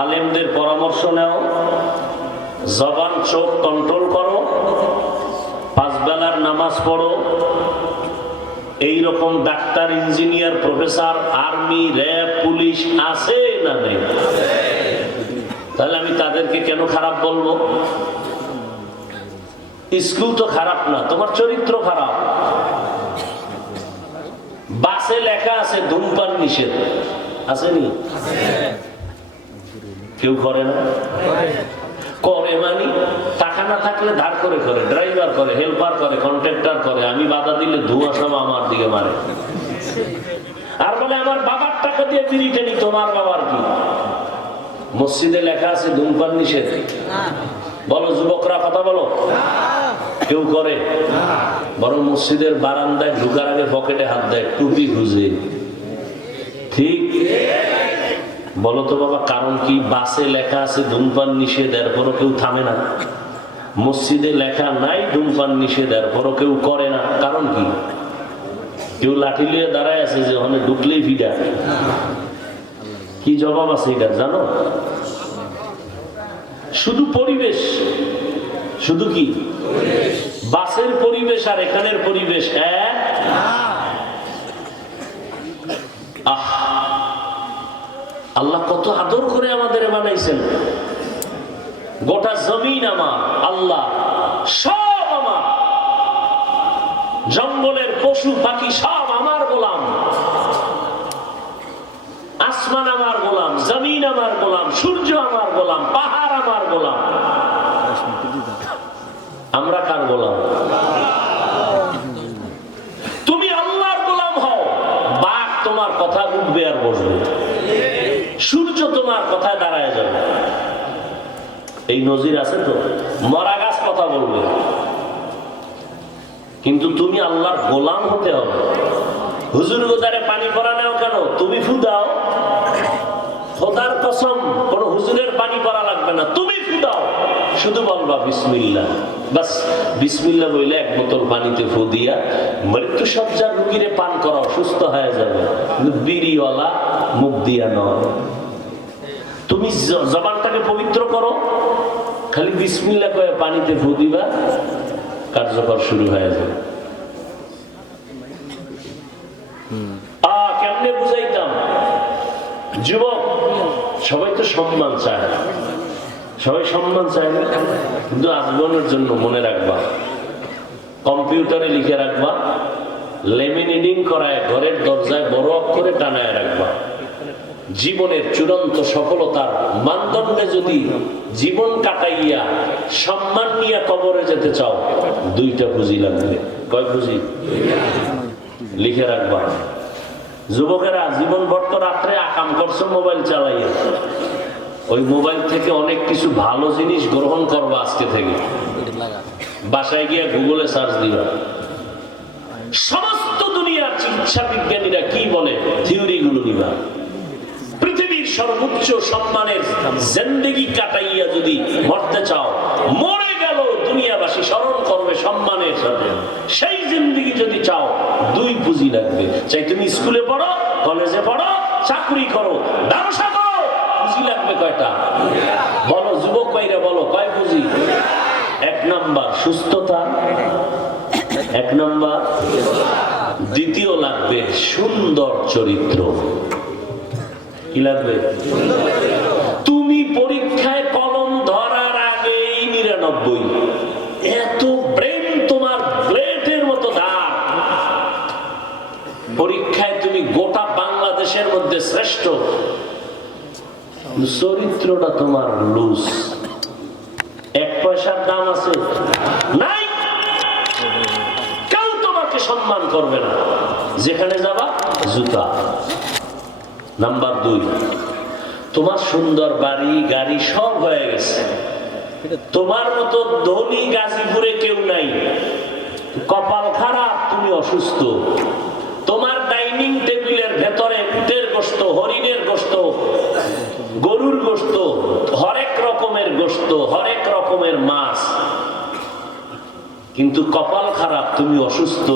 আলেমদের পরামর্শ নাও, জবান চোখ কন্ট্রোল করো, 5 বেলার নামাজ পড়ো। এইরকম doctor, engineer, professor, army, RAB, police আছে না নেই? তাহলে আমি তাদেরকে কেন খারাপ বলবো? স্কুল তো খারাপ না, তোমার চরিত্র খারাপ। বাসে লেখা আছে ধূমপান নিষেধ, আসেনি? কেউ করে না? করে মানে টাকা না থাকলে ধার করে করে, ড্রাইভার করে, হেল্পার করে, কন্ট্রাক্টর করে। আমি বাধা দিলে ধোঁয়া সব আমার দিকে মারে, আর বলে আমার বাবার টাকা দিয়ে বিড়ি টেনি। তোমার বাবার কি? মসজিদে লেখা আছে ধূমপান নিষেধ, বলো যুবকরা কথা বলো। কেউ করে? বরং মসজিদের বারান্দায় ঢুকার আগে পকেটে হাত দেয়, টুপি খুঁজে। ঠিক বলো তো বাবা, কারণ কি? বাসে লেখা আছে ধূমপান নিষেধ, এরপরও কেউ থামে না। মসজিদে লেখা নাই ধূমপান নিষেধ, এরপরও কেউ করে না, কারণ কি? কেউ লাঠি লিয়ে দাঁড়ায় আছে যে ওখানে ঢুকলেই ভিড়া। কি জবাব আছে এটা জানো? শুধু পরিবেশ, শুধু কি বাসের পরিবেশ আর এখানের পরিবেশ এক? আল্লাহ কত আদর করে আমাদের বানাইছেন। গোটা জমিন আমার, আল্লাহ সব আমার, জঙ্গলের পশু পাখি সব আমার গোলাম, আসমান আমার গোলাম, জমিন আমার গোলাম, সূর্য আমার গোলাম, পাহাড় আমার গোলাম। আমরা কার গোলাম? তুমি আল্লাহর গোলাম হও, বাঘ তোমার কথা উঠবে আর বসবে, সূর্য তোমার কথায় দাঁড়ায় যাবে। এই নজির আছে তো? মরা গাছ কথা বলবে, কিন্তু তুমি আল্লাহর গোলাম হতে হবে। হুজুর গোদারে পানি পরা নেও কেন? তুমি ফু দাও, খোদার কসম কোন হুজুরের পানি পরা লাগবে না, তুমি ফু দাও, শুধু বলবা বিসমিল্লাহ, বাস বিসমিল্লাহ বইলে এক বোতল পানিতে ফু দিয়া মৃত্যু সজ্জার রুগীরে পান করা, অসুস্থ হয়ে যাবে, কিন্তু বিড়িওয়ালা মুখ দিয়া নয়। তুমি জবানটাকে পবিত্র করো, খালি বিসমিল্লাহ কয়ে পানিতে ফু দিবা, কার্যকর শুরু হয়ে যাবে। কেমনে বুঝাইতাম? যুবক সবাই তো সম্মান চায়, সবাই সম্মান চায় না, কিন্তু আজীবনের জন্য মনে রাখবা, কম্পিউটারে লিখে রাখবা, লেমিনেটিং করায় ঘরের দরজায় বড় অক্ষরে টানায় রাখবা। জীবনের চূড়ান্ত সফলতার মানদণ্ডে যদি জীবন কাটাইয়া সম্মান নিয়ে কবরে যেতে চাও, দুইটা পুঁজি লাগবে। কয় পুঁজি? লিখে রাখবা। যুবকেরা জীবন ভর রাত্রে আকাম করছো মোবাইল চালাইয়া, ওই মোবাইল থেকে অনেক কিছু ভালো জিনিস গ্রহণ করবা। আজকে থেকে বাসায় গিয়ে গুগলে সার্চ দিবা, সমস্ত দুনিয়ার চিকিৎসা বিজ্ঞানীরা কি বলে থিওরি গুলো নিবা। পৃথিবীর সর্বোচ্চ সম্মানের জিন্দেগি কাটাইয়া যদি মরতে চাও, মরে গেল দুনিয়াবাসী স্মরণ করবে সম্মানের সাথে, সেই জিন্দেগি যদি চাও, দুই পুঁজি লাগবে। চাই তুমি স্কুলে পড়ো, কলেজে পড়ো, চাকরি করো, ব্যবসা করো, পুঁজি লাগবে কয়টা? বলো যুবক ভাইরা, বলো কয় পুঁজি? এক নাম্বার সুস্থতা, এক নাম্বার। দ্বিতীয় লাগবে সুন্দর চরিত্র। কি লাগবে? তুমি পরীক্ষায় কলম ধরার আগেই 99, এত ব্রেন তোমার ব্লেডের মতো দাঁত, পরীক্ষায় তুমি গোটা বাংলাদেশের মধ্যে শ্রেষ্ঠ, চরিত্রটা তোমার লুজ, এক পয়সার দাম আছে নাই, কেউ তোমাকে সম্মান করবে না, যেখানে যাবা জুতা। নাম্বার 2, তোমার সুন্দর বাড়ি গাড়ি সব হয়ে গেছে, তোমার মতো ধনী গাজীপুরে কেউ নাই, কপাল খারাপ, তুমি অসুস্থ, তোমার ডাইনিং টেবিলের ভেতরে উটের গোশত, হরিণের গোশত, গরুর গোশত, হরেক রকমের গোশত, হরেক রকমের মাছ, কিন্তু কপাল খারাপ, তুমি অসুস্থ,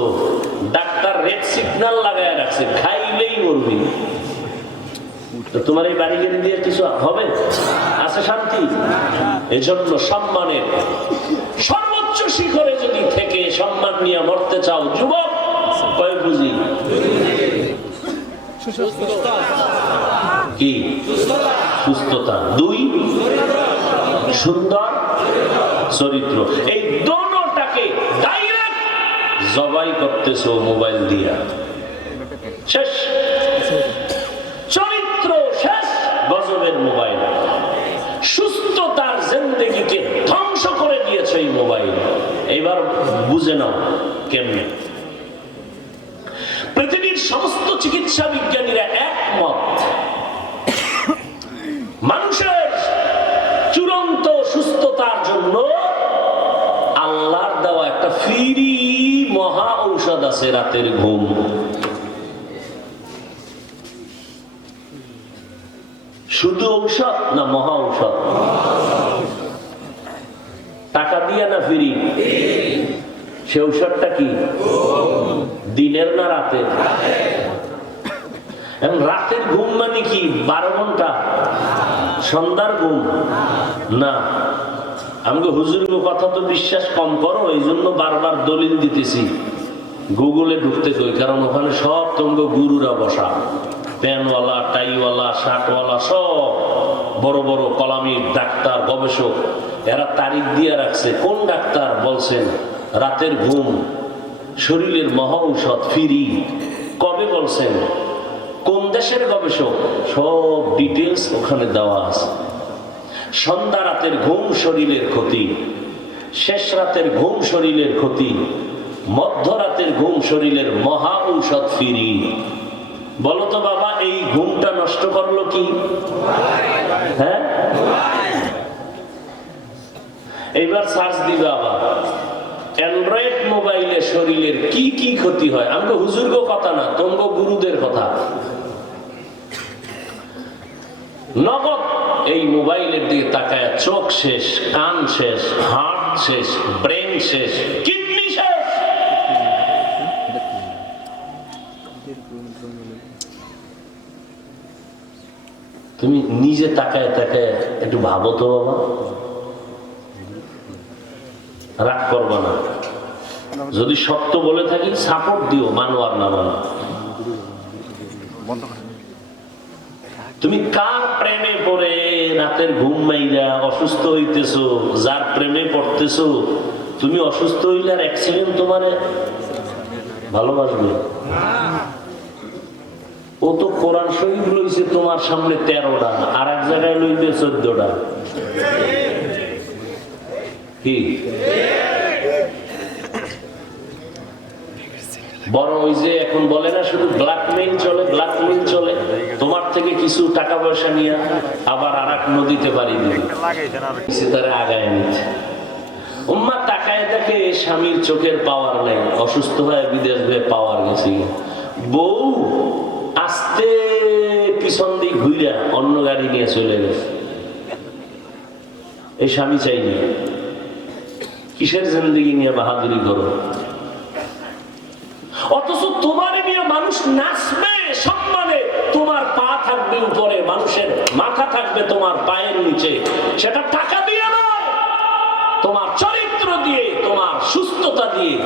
ডাক্তার রেড সিগন্যাল লাগায় রাখছে, খাইলেই মরবি। তোমার এই বাড়ি গাড়ি দিয়ে কিছু হবে? আছে শান্তি? এজন্য সম্মানের সর্বোচ্চ শিখরে যদি থেকে সম্মান নিয়ে মরতে চাও, যুবক, কয় বুঝি? কি? সুস্থতা। 2, সুন্দর চরিত্র। এই দোনোটাকে ডাইরেক্ট জবাই করতেছো মোবাইল দিয়া, শেষ। চরিত্র শেষ, গজবের মোবাইল। সুস্থতার জিন্দেগিকে ধ্বংস করে দিয়েছে এই মোবাইল। এইবার বুঝে নাও কেমনে। পৃথিবীর সমস্ত চিকিৎসা বিজ্ঞানীরা একমত, মানুষের চূড়ান্ত সুস্থতার জন্য আল্লাহর দেওয়া একটা ফ্রি মহা ঔষধ আছে, রাতের ঘুম। শুধু ঔষধ না মহা ঔষধ? টাকা দিয়ে না ফ্রি? সে ঔষধটা কি? দিনের না রাতের? এখন রাতের ঘুম মানে কি 12 ঘন্টা? সন্ধ্যার ঘুম না। আমাকে হুজুরের কথা তো বিশ্বাস কম করো, এই জন্য বারবার দলিল দিতেছি। গুগলে ঢুকতে কই, কারণ ওখানে সব তোমাকে গুরুরা বসা, প্যানওয়ালা, টাইওয়ালা, শার্টওয়ালা, সব বড় বড় কলামি ডাক্তার, গবেষক, এরা তারিখ দিয়ে রাখছে। কোন ডাক্তার বলছেন রাতের ঘুম শরীরের মহা ঔষধ, ফ্রি, কবে বলছেন, কোন দেশের গবেষক, সব ডিটেলস ওখানে দেওয়া আছে। সন্ধ্যা রাতের ঘুম শরীরের ক্ষতি, শেষ রাতের ঘুম শরীরের ক্ষতি, মধ্যরাতের ঘুম শরীরের মহা ঔষধ ফ্রি। বলো তো বাবা, এই ঘুমটা নষ্ট করলো কি? হ্যাঁ, এইবার সার্চ দিবে আবার অ্যান্ড্রয়েড মোবাইলে শরীরের কি কি ক্ষতি হয়। আমি তো হুজুরগো কথা না, তোমগো গুরুদের কথা। নগদ এই মোবাইলের দিকে তাকায় চোখ শেষ, কান শেষ, হার্ট শেষ, ব্রেন শেষ, কিডনি শেষ। তুমি নিজে তাকায় তাকায় একটু ভাবো তো বাবা, রাগ করবা না। যদি সত্য বলে থাকি সাপোর্ট দিও, মানো আর না মানো। তুমি কার প্রেমে পড়ে রাতের ঘুম মাইরা অসুস্থ হইতেছো? যার প্রেমে পড়তেছো তুমি অসুস্থ হইলে আর অ্যাক্সিডেন্ট তোমারে ভালোবাসবে? ও তো কোরআন শরীফ লইছে তোমার সামনে 13টা, আর এক জায়গায় লইবে 14টা। কি বড় ওই যে এখন বলে না শুধু ব্ল্যাকমেইল চলে, ব্ল্যাকমেইল চলে, তোমার থেকে কিছু টাকা পয়সা নিয়ে আবার আর এক নদীতে পারি দিবে, তারা আগায় নিতে। উম্মা তাকায় দেখে স্বামীর চোখের পাওয়ার নেই, অসুস্থ হয়ে বিদেশ হয়ে পাওয়ার গেছে। বউ আস্তে পিছন দিয়ে ঘুরে অন্য গাড়ি নিয়ে চলে গেছে। এই স্বামী চাইনি, কিসের জিন্দেগি নিয়ে বাহাদুরি করো? অথচ তোমার নিয়ে মানুষ নাচবে সম্মানে, তোমার পা থাকবে উপরে, মানুষের মাথা থাকবে তোমার পায়ের নিচে। সেটা টাকা দিয়ে নয়, তোমার চরিত্র দিয়ে, তোমার সুস্থতা দিয়ে।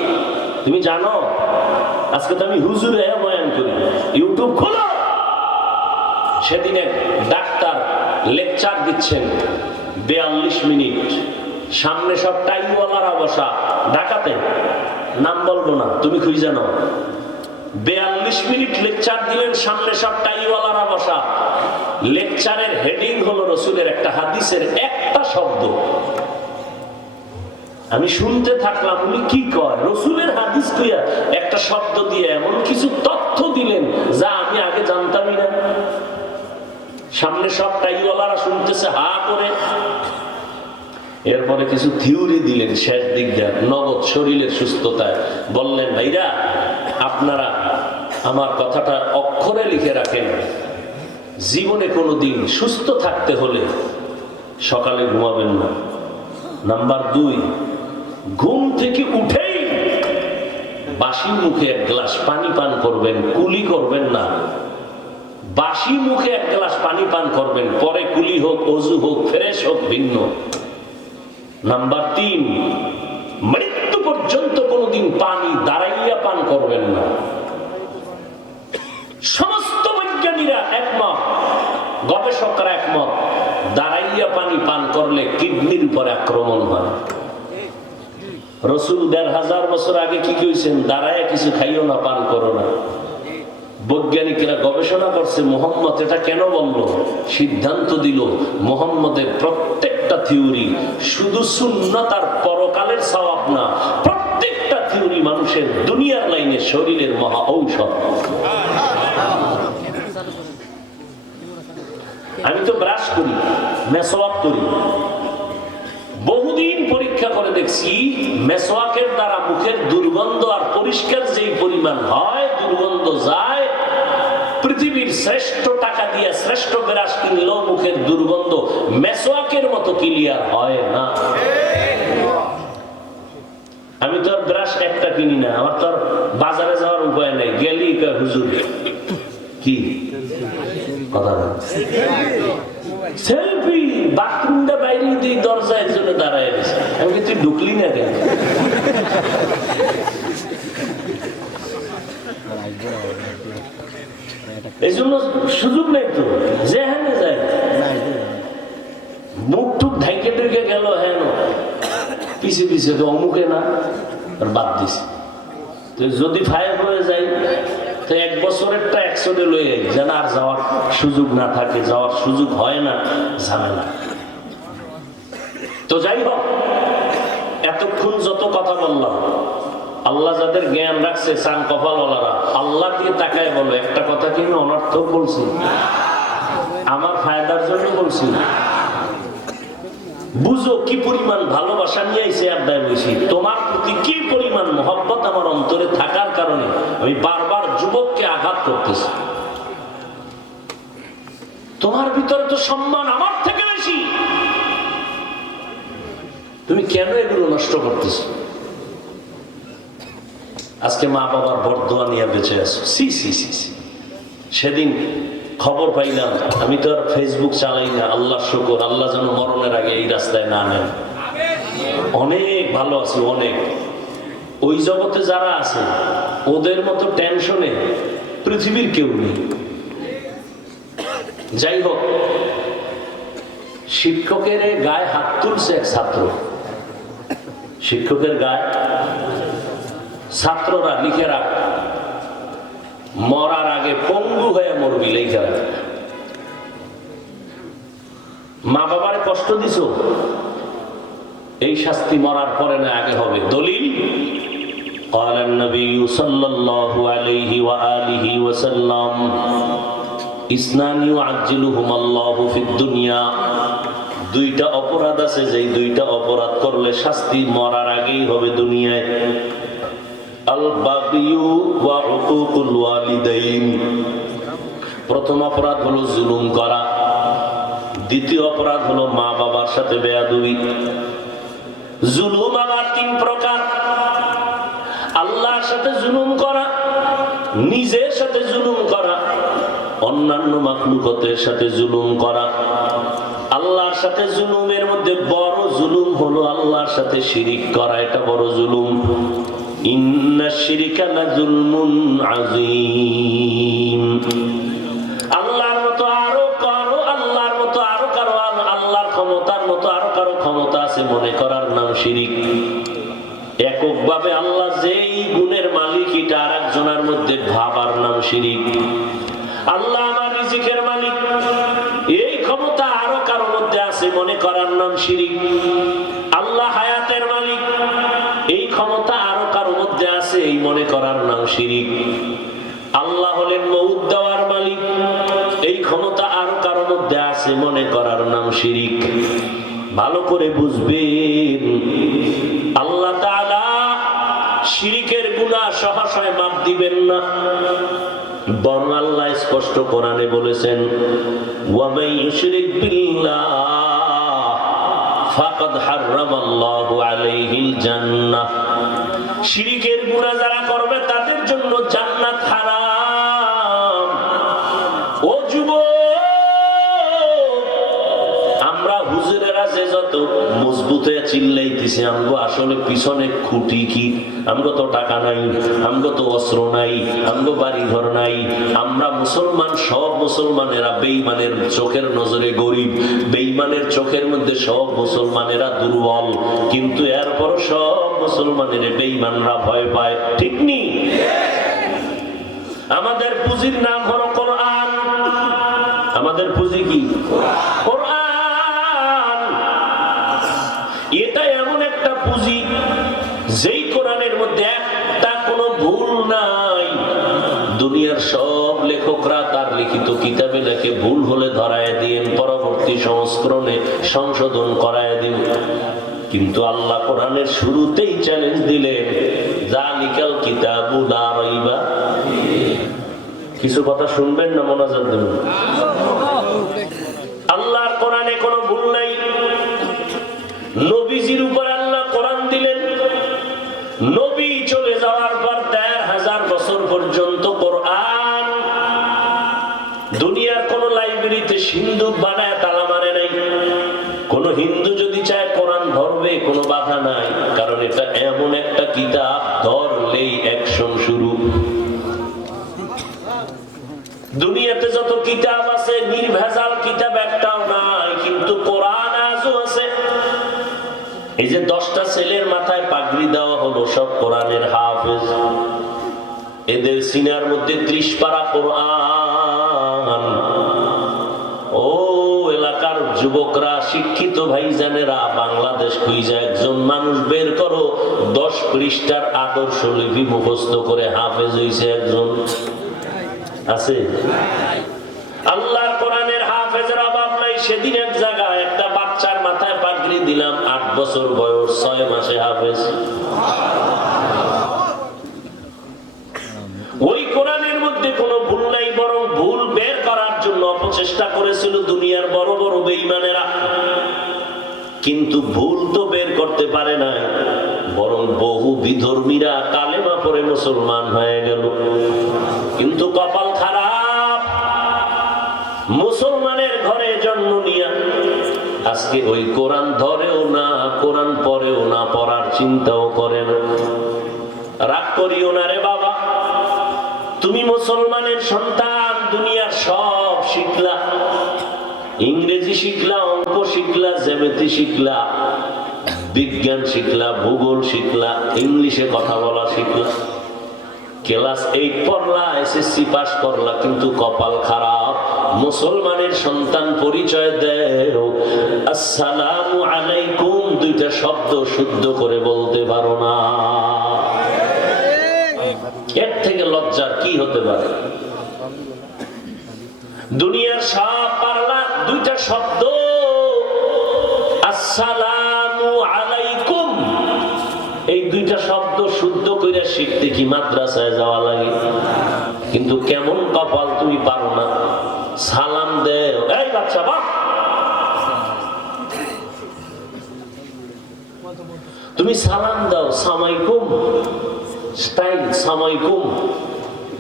তুমি জানো আজকে তো আমি হুজুরে বয়ান করি, ইউটিউব খোলো, সেদিন এক ডাক্তার লেকচার দিচ্ছেন 42 মিনিট, সামনে সব টাইওয়ালারা বসা, ঢাকাতে, নাম বলবো না, তুমি খুঁজে জানো। 42 মিনিট লেকচার দিলেন, সামনে সব টাইওয়ালারা বসা। লেকচারের হেডিং হলো রসুলের একটা হাদিসের একটা শব্দ। আমি শুনতে থাকলাম উনি কি কয়, রসুলের হাদিস কইয়া একটা শব্দ দিয়ে এমন কিছু তথ্য দিলেন যা আমি আগে জানতামই না। সামনে সব টাইওয়ালারা শুনতেছে হা করে। এরপরে কিছু থিওরি দিলেন শেষ দিক দিয়ে, নগদ শরীরের সুস্থতায়। বললেন ভাইরা আপনারা আমার কথাটা অক্ষরে লিখে রাখেন, জীবনে কোনোদিন সুস্থ থাকতে হলে সকালে ঘুমাবেন না। নাম্বার 2, ঘুম থেকে উঠেই বাসি মুখে 1 গ্লাস পানি পান করবেন, কুলি করবেন না। বাসি মুখে 1 গ্লাস পানি পান করবেন, পরে কুলি হোক, অজু হোক, ফ্রেশ হোক, ভিন্ন। নাম্বার 3, মৃত্যু পর্যন্ত কোনোদিন পানি দাঁড়াইয়া পান করবেন না। সমস্ত বিজ্ঞানীরা একমত, গবেষকরা একমত, দাঁড়াইয়া পানি পান করলে কিডনির উপরে আক্রমণ হয়। রসুল 1500 বছর আগে কি কইছেন? দাঁড়াইয়া কিছু খাইও না, পান করো না। বৈজ্ঞানিকরা গবেষণা করছে মোহাম্মদ এটা কেন বলল, সিদ্ধান্ত দিল মোহাম্মদের প্রত্যেকটা থিওরি শুধু সুন্নাত আর পরকালের সওয়াব না, প্রত্যেকটা থিওরি মানুষের দুনিয়ার লাইনে শরীরের মহা ঔষধ। আমি তো ব্রাশ করি, মেসওয়াক করি, বহুদিন পরীক্ষা করে দেখছি মেসওয়াকের দ্বারা মুখের দুর্গন্ধ আর পরিষ্কার যেই পরিমাণ হয়, দুর্গন্ধ যায়। পৃথিবীর শ্রেষ্ঠ টাকা দিয়ে শ্রেষ্ঠ ব্রাশ কিনলেও মুখের দুর্গন্ধ মেসওয়াকের মতো ক্লিয়ার হয় না। আমি তো আর ব্রাশ একটা কিনি না, আমার তো আর বাজারে যাওয়ার উপায় নাই, গেলি হুজুর কি কথা সেলফি, বাথরুমটা বাইরে দিয়ে দরজায় জন্য দাঁড়ায় গেছে। আমি কি তুই ঢুকলি না কেন? এই জন্য সুযোগ নেই তো, যেখানে যায় মুখ টুক ঢাইকে ঢুকে গেল, হ্যাঁ পিছিয়ে পিছিয়ে তো অমুকে না, আর বাদ দিছে। তো যদি ফায়ার হয়ে যায় তো 1 বছরেরটা 100 লয়ে যেন আর যাওয়ার সুযোগ না থাকে, যাওয়ার সুযোগ হয় না, ঝামেলা। তো যাই হোক, এতক্ষণ যত কথা বললাম, আল্লাহ যাদের জ্ঞান রাখছে চান কপালওয়ালারা, আল্লাহ দিয়ে তাকায় বলো একটা কথা কি অনর্থক বলছি? আমার ফায়দার জন্য বলছি? বুঝো কি পরিমাণ ভালোবাসা নিয়ে এসে আড্ডায় বসি, তোমার প্রতি কি পরিমাণ মহব্বত আমার অন্তরে থাকার কারণে আমি বারবার যুবককে আঘাত করতেছি। তোমার ভিতরে তো সম্মান আমার থেকে বেশি, তুমি কেন এগুলো নষ্ট করতেছো? আজকে মা বাবার বরদোয়া নিয়ে বেঁচে আছো। সি সি সি সি। সেদিন খবর পাইলাম, আমি তো আর ফেসবুক চালাই না, আল্লাহ শুকর, আল্লাহ যেন মরণের আগে এই রাস্তায় না নেন। অনেক ভালো আছে, অনেক। ওই জগতে যারা আছে ওদের মতো টেনশনে পৃথিবীর কেউ নেই। যাই হোক, শিক্ষকের গায়ে হাত তুলছে এক ছাত্র। শিক্ষকের গায়ে ছাত্ররা লিখে রাখ, মরার আগে পঙ্গু হয়ে মরবি, লিখে রাখ। মা বাবার কষ্ট দিছ, এই শাস্তি মরার পরে না আগে হবে। দলিল قال النبي صلى الله عليه وآله وسلم اثنان يعجلهما الله في الدنيا। দুইটা অপরাধ আছে, যেই দুইটা অপরাধ করলে শাস্তি মরার আগেই হবে দুনিয়ায়। আল বাগিয়ু ওয়া উকুকুল ওয়ালিদাইন। প্রথম অপরাধ হলো জুলুম করা, দ্বিতীয় অপরাধ হলো মা বাবার সাথে বেয়াদবি। জুলুম আবার তিন প্রকার: আল্লাহর সাথে জুলুম করা, নিজের সাথে জুলুম করা, অন্যান্য মাখলুকাতের সাথে জুলুম করা। আল্লাহর সাথে জুলুমের মধ্যে বড় জুলুম হলো আল্লাহর সাথে শিরিক করা, এটা বড় জুলুম। ইন্নাশ শিরকা লাযুলমুন আযীম। আল্লাহর মতো আরো কারো, আল্লাহর মতো আরো কারো, আল্লাহর ক্ষমতার মতো আরো কারো ক্ষমতা আছে মনে করার নাম শিরিক। এককভাবে আল্লাহ যেই গুণের মালিক, এটা আর একজনের মধ্যে ভাবার নাম শিরিক। আল্লাহ আমার রিজিকের মালিক, এই ক্ষমতা আরো কারো মধ্যে আছে মনে করার নাম শিরিক। আল্লাহ হায়াতের মালিক, এই ক্ষমতা আরো কারো মধ্যে আছে এই মনে করার নাম শিরিক। আল্লাহ হলেন মউত দেওয়ার মালিক, এই ক্ষমতা আরো কারো মধ্যে আছে মনে করার নাম শিরিক। ভালো করে বুঝবেন, আল্লাহ তাআলা শিরিকের গুনাহ সহসায় মাফ দিবেন না, বরং আল্লাহ স্পষ্ট কোরআনে বলেছেন, ওয়া মান ইউশরিক বিল্লাহ ফাকাদ হারামাল্লাহু আলাইহিল জান্নাহ। শিরিকের গুনাহ যারা করবে তাদের জন্য জান্নাত হারাম। ও যুবক, আমরা হুজুরেরা যে যত মজবুত হয়ে চিল্লাইতেছি, আমগো আসলে পিছনে খুঁটি কি? আমগো তো টাকা নাই, আমগো তো অস্ত্র নাই, আমগো বাড়ি ঘর নাই। আমরা মুসলমান, সব মুসলমানেরা বেঈমানের চোখের নজরে গরিব, বেঈমানের চোখের মধ্যে সব মুসলমানেরা দুর্বল, কিন্তু এরপরও সব মুসলমানের বেঈমানরা ভয় পায়। ঠিক নেই? আমাদের পুঁজির নাম হলো কোরআন। আমাদের পুঁজি কি? কোরআন। এটা এমন একটা পুঁজি, যেই কোরআনের মধ্যে একটা কোনো ভুল নাই। দুনিয়ার সব লেখকরা তার লিখিত কিতাবে লেখে, ভুল হলে ধরায় দিন, পরবর্তী সংস্করণে সংশোধন করায় দিন। কিন্তু আল্লাহ কোরআনের শুরুতেই চ্যালেঞ্জ দিলেন, যালিকাল কিতাবু লা রাইবা। কিছু কথা শুনবেন না, মোনাজাত দেবেন। আল্লাহর কোরআনে কোনো ভুল নাই। নবীজির উপর আল্লাহ কোরআন দিলেন, নবী চলে যাওয়ার পর ১৩,০০০ বছর পর্যন্ত কোরআন দুনিয়ার কোন লাইব্রেরিতে সিন্ধুক বানায় তালা মারে নাই। কোন হিন্দু যদি চায় কোরআন ধরবে, কোনো বাধা নাই, কারণ এটা এমন একটা কিতাব, ধরলেই অ্যাকশন শুরু। দুনিয়াতে যত কিতাব আছে নির্ভেজাল কিতাব একটাও নাই, কিন্তু কোরআন আজও আছে। এই যে 10টা ছেলের মাথায় পাগড়ি দেওয়া হলো, সব কোরআনের হাফেজ। এদের সিনার মধ্যে 30 পারা কোরআন। ও এলাকার যুবকরা, শিক্ষিত ভাইজানেরা, বাংলাদেশ খুঁজে একজন মানুষ বের করো 10 পৃষ্ঠার আদর্শ লিপি মুখস্থ করে হাফেজ হইছে একজন? আছে? আল্লাহর কোরআনের হাফেজের অভাব নাই। সেদিন এক জায়গায় একটা বাচ্চার মাথায় পাগড়ি দিলাম, 8 বছর বয়স, 6 মাসে হাফেজ। ওই কোরআনের মধ্যে কোনো ভুল নাই, বরং ভুল বের করার জন্য চেষ্টা করেছিল দুনিয়ার বড় বড় বেঈমানেরা, কিন্তু ভুল তো বের করতে পারে নাই, বরং বহু বিধর্মীরা কালেমা পড়ে মুসলমান হয়ে গেল। কিন্তু কপাল খারাপ, মুসলমানের ঘরে জন্ম নিয়া আজকে ওই কোরআন ধরেও না, কোরআন পড়েও না, পড়ার চিন্তাও করে না। রাগ করিও না রে বাবা, তুমি মুসলমানের সন্তান, দুনিয়ার সব শিখলা, ইংরেজি শিখলা, অঙ্ক শিখলা, জ্যামিতি শিখলা, বিজ্ঞান শিখলা, ভূগোল শিখলা, ইংলিশে কথা বলা শিখলা, ক্লাস 8 পড়লা, এসএসসি পাস করলা, কিন্তু কপাল খারাপ, মুসলমানের সন্তান পরিচয় দেয় আসসালামু আলাইকুম দুইটা শব্দ শুদ্ধ করে বলতে পারো না। এর থেকে লজ্জার কি হতে পারে? দুনিয়ার সব পারলা, দুইটা শব্দ আসসালামু আলাইকুম, এই দুইটা শব্দ শুদ্ধ করে শিখতে কি মাদ্রাসায় যাওয়া লাগে? কিন্তু কেমন কপাল, তুমি পারো না। সালাম দেও, এই বাচ্চা বাপ, তুমি সালাম দাও, সামাইকুম স্টাইল, সামাইকুম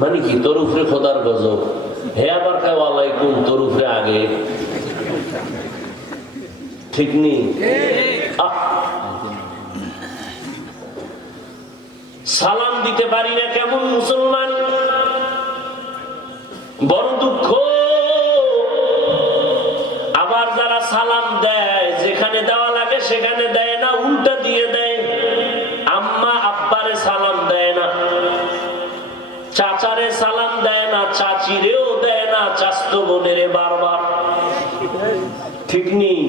মানে কি? তোর উপরে খোদার গজব, হে আবার কে ওয়ালাইকুম, তোর উপরে আগে, ঠিক নেই? সালাম দিতে পারি না কেমন মুসলমান, বড় দুঃখ। আবার যারা সালাম দেয়, যেখানে দেওয়া লাগে সেখানে দেয় না, উল্টা দিয়ে দেয়। আম্মা আব্বারে সালাম দেয় না, চাচারে সালাম দেয় না, চাচিরেও দেয় না, চাচতো বোনেরে বারবার, ঠিক নেই?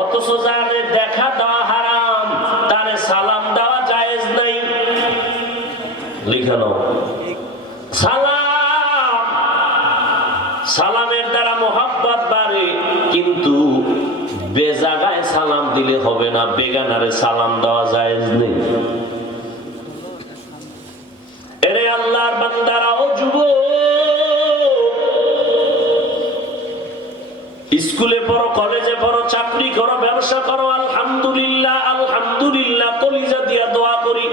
অথচ যারে দেখা দেওয়া হারাম, তারে সালাম দেওয়া জায়েজ নাই। লিখানো সালাম, সালামের দ্বারা মোহাব্বত বাড়ে, কিন্তু বেজাগায় সালাম দিলে হবে না, বেগানারে সালাম দেওয়া জায়েজ নেই। এরে আল্লাহর বান্দারা ও যুবক, স্কুলে পড়ো, কলেজে পড়ো, চাকরি করো, ব্যবসা করো, আলহামদুলিল্লাহ আলহামদুলিল্লাহ কলিজা দিয়া দোয়া করি।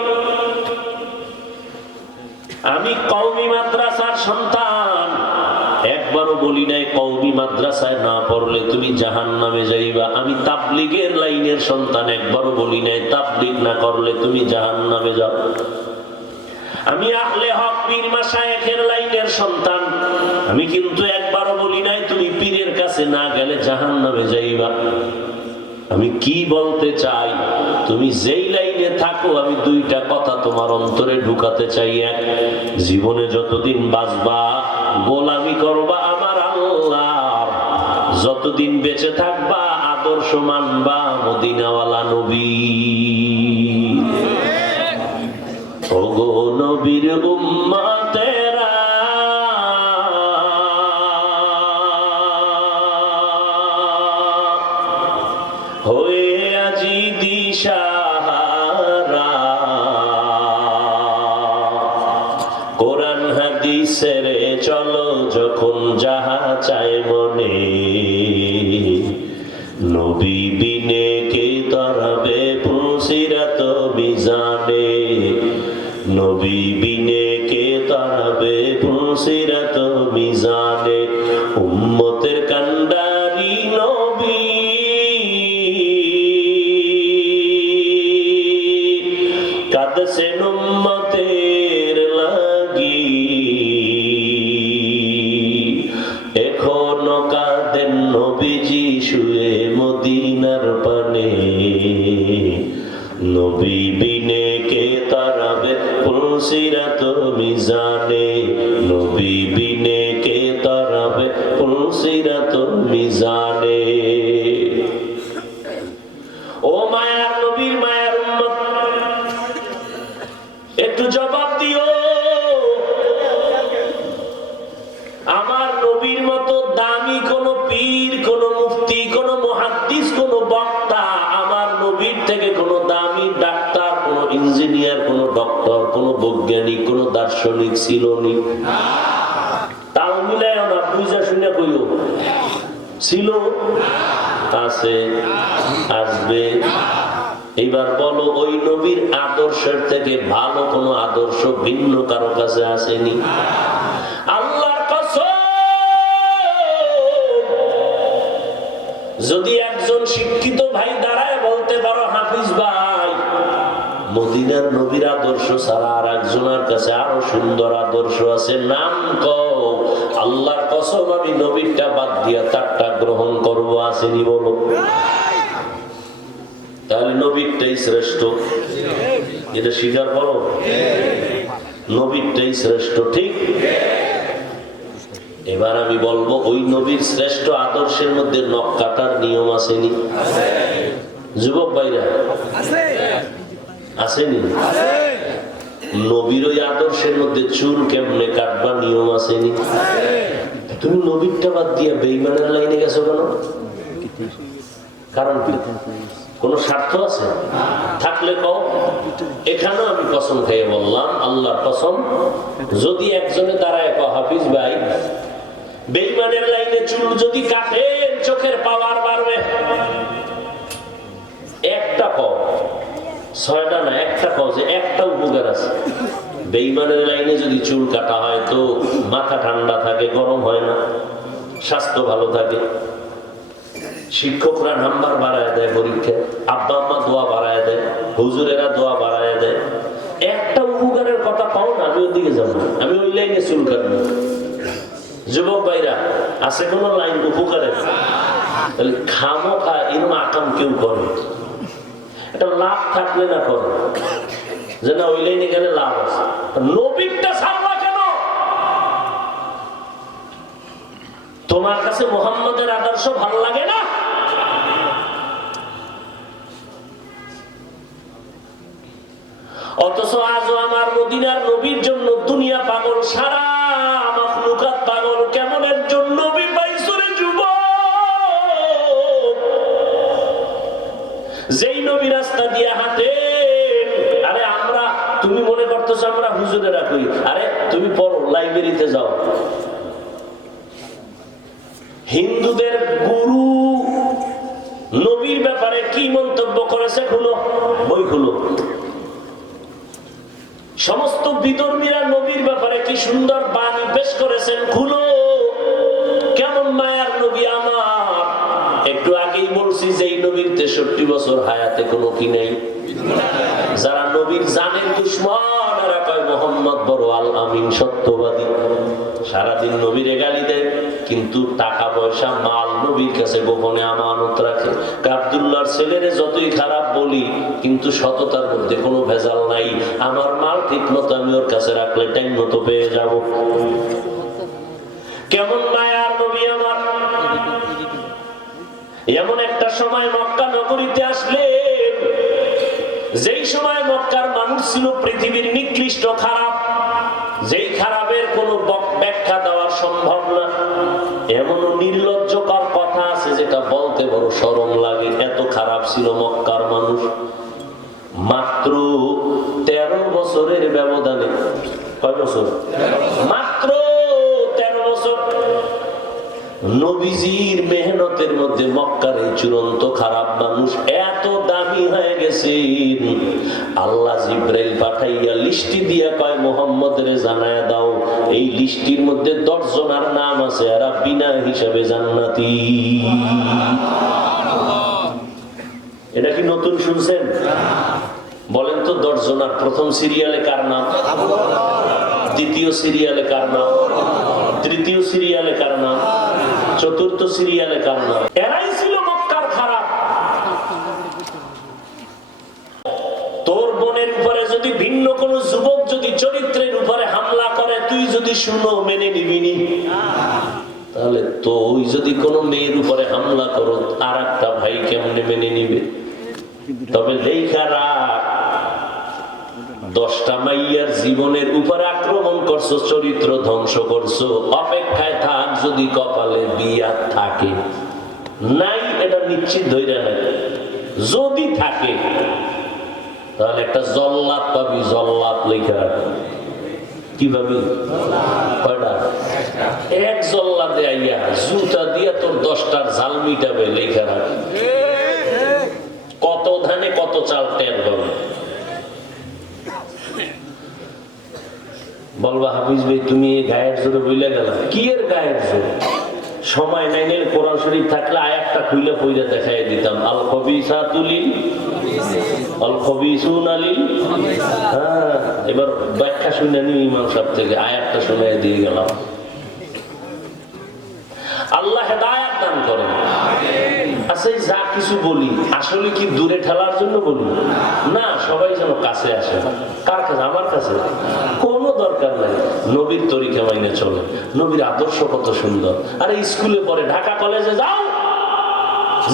আমি কওমি মাদ্রাসার সন্তান, একবারও বলি নাই কওমি মাদ্রাসায় না পড়লে তুমি জাহান্নামে যাইবা। আমি তাবলীগের লাইনের সন্তান, একবারও বলি নাই তাবলীগ না করলে তুমি জাহান্নামে যাও। আমি আহলে হক পীর মাশায়েখের লাইনের সন্তান, আমি কিন্তু একবারও বলি নাই তুমি পীরের কাছে না গেলে জাহান্নামে যাইবা। আমি কি বলতে চাই, তুমি যেই লাইনে থাকো, আমি দুইটা কথা তোমার অন্তরে ঢুকাতে চাই। এক, জীবনে যতদিন বাঁচবা গোলামি করবা আমার আল্লাহর, যতদিন বেঁচে থাকবা আদর্শ মানবা মদিনাওয়ালা নবী। ওগো নবীর উম্মতেরা, হয়ে আজি দিশাহারা, কোরআন হাদিসের চলো যখন যাহা চায় মনে, নবী বিনে কে তরাবে পুসিরাত মিজানে, নবী বিনে কে তরাবে পুসিরাত মিজানে। উম্মতের কান্ডারি নবী, কাঁদছেন উম্মতের লাগি, এখনো কাঁদেন নবীজি শুয়ে মদিনার পানে, নবী বিনে কে তারাবে পুলসিরাত মিজানে, নবী বিনে কে তারাবে পুলসিরাত মিজানে। ও মায়ার নবীর মায়ার উম্মত, একটু জবাব দিও। আমার নবীর মতো দামি কোন পীর, কোন মুফতি, কোন মুহাদ্দিস, কোন বক্তা, আমার নবীর থেকে কোন দামি ডাক্তার, কোন ইঞ্জিনিয়ার, কোন ডক্টর, কোন বৈজ্ঞানিক, কোন দার্শনিক ছিল নি? তাও মিলায় না, বুঝা শুনে কইও ছিল, আছে, আসবে। এবার বলো, ওই নবীর আদর্শের থেকে ভালো কোন আদর্শ ভিন্ন কারো কাছে আসেনি? আল্লাহর কসম, যদি একজন শিক্ষিত ভাই দাঁড়ায় বলতে পারো হাফিজ ভাই, মদিনার নবীর আদর্শ ছাড়া আর একজনের কাছে আরো সুন্দর আদর্শ আছে, নাম কও। আল্লাহর কসম, আমি নবীরটা বাদ দিয়া তারটা গ্রহণ করবো, আসেনি? বলো। তাহলে নবীরটাই শ্রেষ্ঠ, এটা স্বীকার করো। নবীরটাই শ্রেষ্ঠ, ঠিক? এবার আমি বলবো, ওই নবীর শ্রেষ্ঠ আদর্শের মধ্যে নখ কাটার নিয়ম আসেনি? যুবক ভাইরা, আসেনি? নবীর ওই আদর্শের মধ্যে চুল কেমনে কাটবা নিয়ম আসেনি? তুমি নবীরটা বাদ দিয়ে বেঈমানের লাইনে গেছো কেন? কারণ কি? কোন স্বার্থ আছে? থাকলে কও। এখানেও আমি কসম খেয়ে বললাম, আল্লাহর কসম, যদি একজনে দাঁড়ায় কও হাফিজ ভাই, বেঈমানের লাইনে চুল যদি কাটেন চোখের পাওয়ার বাড়বে, একটা কও, ছয়টা না, একটা কও যে একটা উপকার আছে। বেঈমানের লাইনে যদি চুল কাটা হয় তো মাথা ঠান্ডা থাকে, গরম হয় না, স্বাস্থ্য ভালো থাকে, শিক্ষকরা নাম্বার বাড়ায় দেয় পরীক্ষা, আব্বা আম্মা দোয়া বাড়ায় দেয়, হুজুরেরা দোয়া বাড়ায় দেয়। একটা উপকারের কথা পাও না, আমি ওদিকে যাবো, আমি ওই লাইনে চুল কাটবো। যুবক ভাইরা, আছে কোন লাইন উপকারের? তাহলে খামোখা এরকম আকাম কেউ করে, এটা লাভ থাকলে না করে, যে না ওই লাইনে গেলে লাভ আছে। নবীরটা ছাড়বা কেন? তোমার কাছে মুহাম্মদের আদর্শ ভালো লাগে না? অথচ আজও আমার মদিনার নবীর জন্য দুনিয়া পাগল, সারা মাখলুকাত পাগল। কেমন একজন নবী পাইছো রে যুবক, যেই নবী রাস্তা দিয়ে হাঁটেন, আরে আমরা, তুমি মনে করতেছো আমরা হুজুরেরা কই, আরে তুমি পড়ো, লাইব্রেরিতে যাও। হিন্দুদের গুরু নবীর ব্যাপারে কি মন্তব্য করেছে খুলো, বই খুলো। সমস্ত বিধর্মীরা নবীর ব্যাপারে কি সুন্দর বাণী পেশ করেছেন, খুলো। কেমন মায়ার নবী আমার। একটু আগেই বলছি যে এই নবীর 63 বছর হায়াতে কোনো কি নেই। যারা নবীর জানের দুশ্মন, এরা কয় মোহাম্মদ বড় আল আমিন, সত্যবাদী। সারাদিন নবীরে গালি দেয়, কিন্তু টাকা পয়সা মাল নবীর কাছে গোপনে আমানত রাখে। আব্দুল্লাহর ছেলেরে যতই খারাপ বলি, কিন্তু সততার মধ্যে কোনো ভেজাল নাই। আমার মাল ঠিক মতো আমি ওর কাছে রাখলে টাইম মতো পেয়ে যাব। কেমন মায়ার নবী আমার। এমন একটা সময় মক্কা নগরীতে আসলে, যেই সময় মক্কার মানুষ ছিল পৃথিবীর নিকৃষ্ট খারাপ, যেই খারাপের কোনো ব্যাখ্যা দেওয়া সম্ভব না। এমন নির্লজ্জকর কথা আছে যেটা বলতে বড় শরম লাগে, এত খারাপ ছিল মক্কার মানুষ। মাত্র 13 বছরের ব্যবধানে, কয় বছর? মাত্র 13 বছর। নবীজির মেহনতের মধ্যে মক্কার এই চূড়ান্ত খারাপ মানুষ এত দামি হয়ে গেছেন, আল্লাহ জিব্রাইল পাঠাইয়া লিস্টি দিয়া কয় মুহাম্মদের জানায়া দাও, এই লিস্টির মধ্যে 10 জনের নাম আছে, এরা বিনা হিসাবে জান্নাতি। এটা কি নতুন শুনছেন? বলেন তো 10 জনের প্রথম সিরিয়ালে কার নাম? দ্বিতীয় সিরিয়ালে কার নাম? তৃতীয় সিরিয়ালে কার নাম? চতুর্থ সিরিয়ালে কার নাম? এরাই ছিল মক্কার খারাপ। তোর বোনের উপরে যদি ভিন্ন কোন যুবক যদি চরিত্রের উপরে হামলা করে, তুই যদি শুনো মেনে নিবিনি? তাহলে তুই যদি কোনো মেয়ের উপরে হামলা করো, আর একটা ভাই কেমনে মেনে নিবে? তবে লেখা রাখ, 10টা মাইয়ার জীবনের উপরে আক্রমণ করছো, চরিত্র ধ্বংস করছো, অপেক্ষায় থাক যদি কপালে বিয়া থাকে। নাই এটা নিশ্চিত ধরে নাই, যদি থাকে তাহলে একটা জল্লাদ পাবি, জল্লাদ লেখা রাখ। কি পাবি? কয়টা? এক জল্লাদে আইয়া জুতা দিয়া তোর 10টার জাল মিটাবে লেখা রাখি। কত ধানে কত চাল টের পাবে। বলবা হাফিজ ভাই তুমি এই গায়ের জোরে বইলা গেলা। কি এর গায়ের জোরে? সময় নাই নিলে কোরআন শরীফ থাকলে আয়াতটা খুইলে পইরা দেখাই দিতাম। আল খবিসাতু লিল আল খবিসুনা লিল। হ্যাঁ, এবার ব্যাখ্যা শুনে নি ইমাম সাহেব থেকে, আয়াতটা শুনাই দিয়ে গেলাম। আল্লাহ হেদায়েত দান করেন। আচ্ছা, যা কিছু বলি আসলে কি দূরে ঠেলার জন্য বলি না, সবাই যেন কাছে আসে। কার কাছে? আমার কাছে। কোনো দরকার নাই, নবীর তরিকা মাইনে চলে। নবীর আদর্শ কত সুন্দর। আরে স্কুলে পড়ে, ঢাকা কলেজে যাও,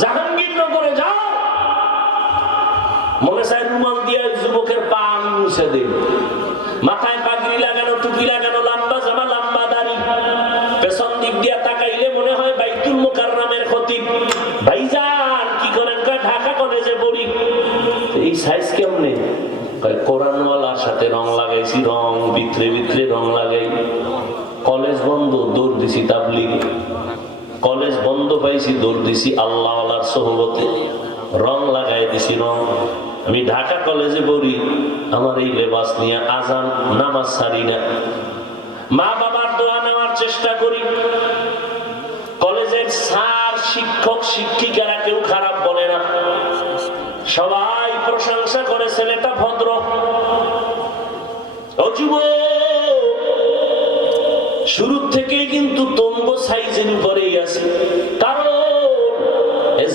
জাহাঙ্গীরনগরে যাও, মনে চায় রুমাল দিয়ে যুবকের পা মুছে দিন, মাথায় পাগড়ি লাগানো, টুপি লাগানো, লম্বা জামা, লম্বা দাড়ি, পেছন দিক দিয়ে তাকাইলে মনে হয় বাইতুল মুকাররমের খতিব। ভাইজান কি করেন? ঢাকা কলেজে পড়ি। এই সাইজ কেমনে? কোরআনওয়ালার সাথে রং লাগাইছি, রং ভিতরে ভিতরে রং লাগাই। কলেজ বন্ধ, দৌড় দিছি তাবলিগে। কলেজ বন্ধ পাইছি, দৌড় দিছি আল্লাহওয়ালার সোহবতে, রং লাগাই দিছি রং। আমি ঢাকা কলেজে পড়ি, আমার এই লেবাস নিয়ে আজান নামাজ ছাড়ি না, মা বাবার দোয়া নেওয়ার চেষ্টা করি। কলেজের স্যার, শিক্ষক, শিক্ষিকারা কেউ খারাপ বলে না, সবাই প্রশংসা করে ছেলেটা ভদ্র। ও যুবক, শুরু থেকেই কিন্তু তম্ব সাইজের উপরেই আছে, কারণ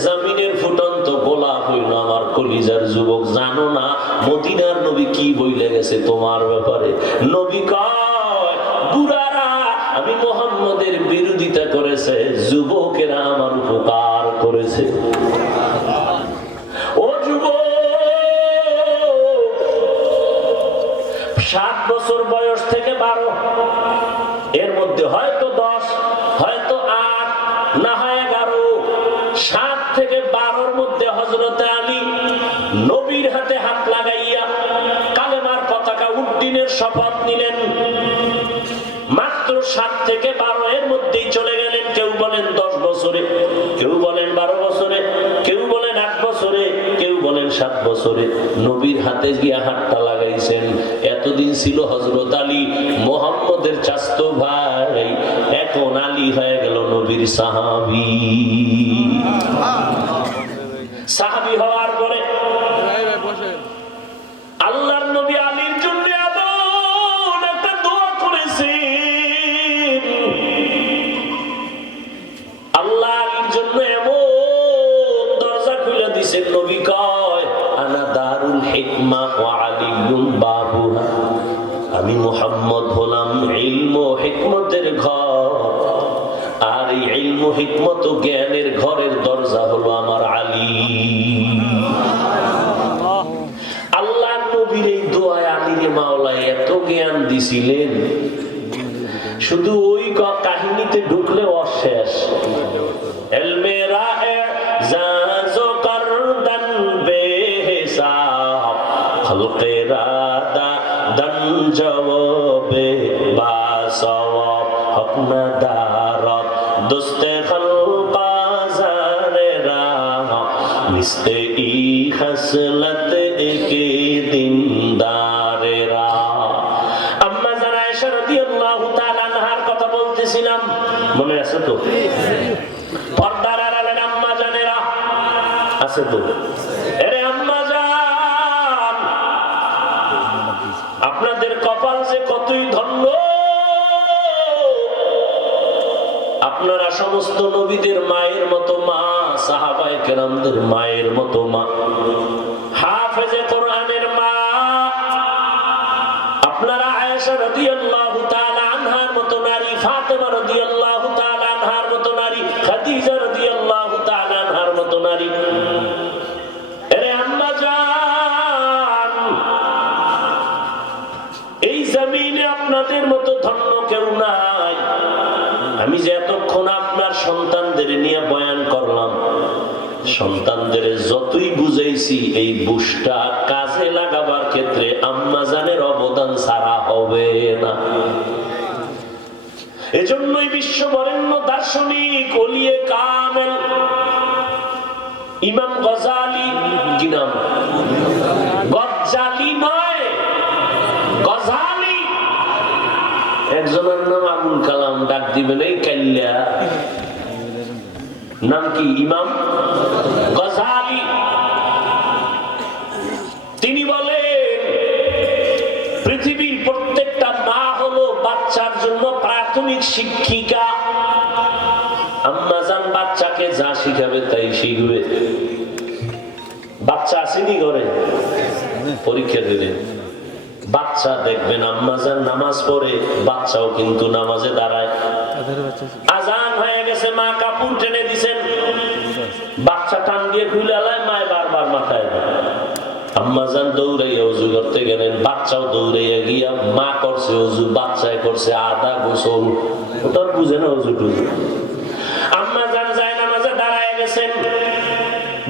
জামিনের ফুটন্ত গোলাপ হইল আমার কলিজার যুবক। জানো না মদিনার নবী কি বইলে গেছে তোমার ব্যাপারে? নবী কয়, বুড়ারা আমি মুহাম্মদের বিরোধিতা করেছে, যুবকেরা আমার উপকার করেছে। ও যুবক, 7 বছর বয়স থেকে 12, এর মধ্যে হয়তো 10, হয়তো 8, না হয় 11, 7 থেকে 12-র মধ্যে হযরতে আলী নবীর হাতে হাত লাগাইয়া কালেমার পতাকা উড্ডীনের শপথ নিলেন। মাত্র 7 থেকে 12 এর মধ্যেই চলে গেলেন। কেউ বলেন 10 বছরে, কেউ বলেন 12 বছরে, কেউ বলেন 8 বছরে, কেউ বলেন 7 বছরে নবীর হাতে গিয়া হাতটা লাগাইছেন। এতদিন ছিল হযরত আলী মুহাম্মদের চাচতো ভাই, এখন আলী হয়ে গেল নবীর সাহাবী। সাহাবী হওয়ার পরে আল্লাহর নবী আলীর জন্য এমন একটা দোয়া করেছেন, আল্লাহ আলীর জন্য এমন দরজা খুলে দিয়েছেন। নবী কয়, আনা দারুল হিকমা ওয়া আলিয়্যুম বাবুহা, আমি মুহাম্মদ হলাম ইলম ও হিকমতের ঘর, আর এই ইলম ও হিকমত ও জ্ঞানের ঘরের দরজা হলো আমার আলী। আল্লাহ নবীর এই দোয়ায় আলীরে মাওলা এত জ্ঞান দিছিলেন, শুধু ওই কাহিনীতে ঢুকলে অশেষ। ইলমে রাহে জাজো করদন বেহিসাব, খলকে রাদা দন জওবে বাসওয়াব, হকনা দারত দোস্তে খলকা জারে রাহ, মিস্তে ই খসলত একে দিনদারে রাহ। আম্মা জান আয়েশা রাদিয়াল্লাহু তাআলা আনহার কথা বলতেছিলাম, মনে আছে তো? পর্দার আড়ালে আম্মা জানেরা আছে তো? আরে আম্মা জান, আপনাদের কপাল যে কতই ধন্য। আপনারা সমস্ত নবীদের মায়ের মতো মা, সাহাবায়ে কেরামদের মায়ের মতো মা, হাফেজে কোরআনের মা। আপনারা আয়েশা রাদিয়াল্লাহু তাআলা আনহার মতো নারী, ফাতেমা রাদিয়াল্লাহু তাআলা আনহার মতো নারী, খাদিজা রাদিয়াল্লাহু তাআলা আনহার মতো নারী। আরে আম্মা জান, এই জমিনে আপনাদের মতো ধন্য কেউ নাই। আমি যে এতক্ষণ আপনার সন্তানদের নিয়ে বয়ান করলাম, সন্তানদের যতই বুঝাইছি, এই বুঝটা কাজে লাগাবার ক্ষেত্রে আম্মা জানের অবদান ছাড়া হবে না। এজন্যই বিশ্ব বরেণ্য দার্শনিক ওলিয়ে কামেল ইমাম গজালি, কি নাম? গজ্জালি নয়, গজালি। একজনের নাম আবুল কালাম, ডাক দিবেন এই কাল্লা, নাম কি? ইমাম গজালি। তিনি বলেন পৃথিবীর প্রত্যেকটা মা হলো বাচ্চার জন্য প্রাথমিক শিক্ষিকা। আম্মাজান বাচ্চাকে যা শিখাবে তাই শিখবে। বাচ্চা আসেনি ঘরে, পরীক্ষা দিলেন, বাচ্চা দেখবেন আম্মাজান নামাজ পড়ে, বাচ্চাও কিন্তু নামাজে দাঁড়ায়। আজান হয়ে গেছে, মা কাপড় টেনে দিছেন, বাচ্চা টান দিয়ে খুলে আলায়, মায় বারবার মাথায় দেয়। আম্মাজান দৌড়াইয়া অজু করতে গেলেন, বাচ্চাও দৌড়াইয়া গিয়া, মা করছে অজু, বাচ্চায় করছে আদা গোসল, ওটা বুঝে না অজু টুজু। আম্মাজান যায় নামাজে দাঁড়ায় গেছেন,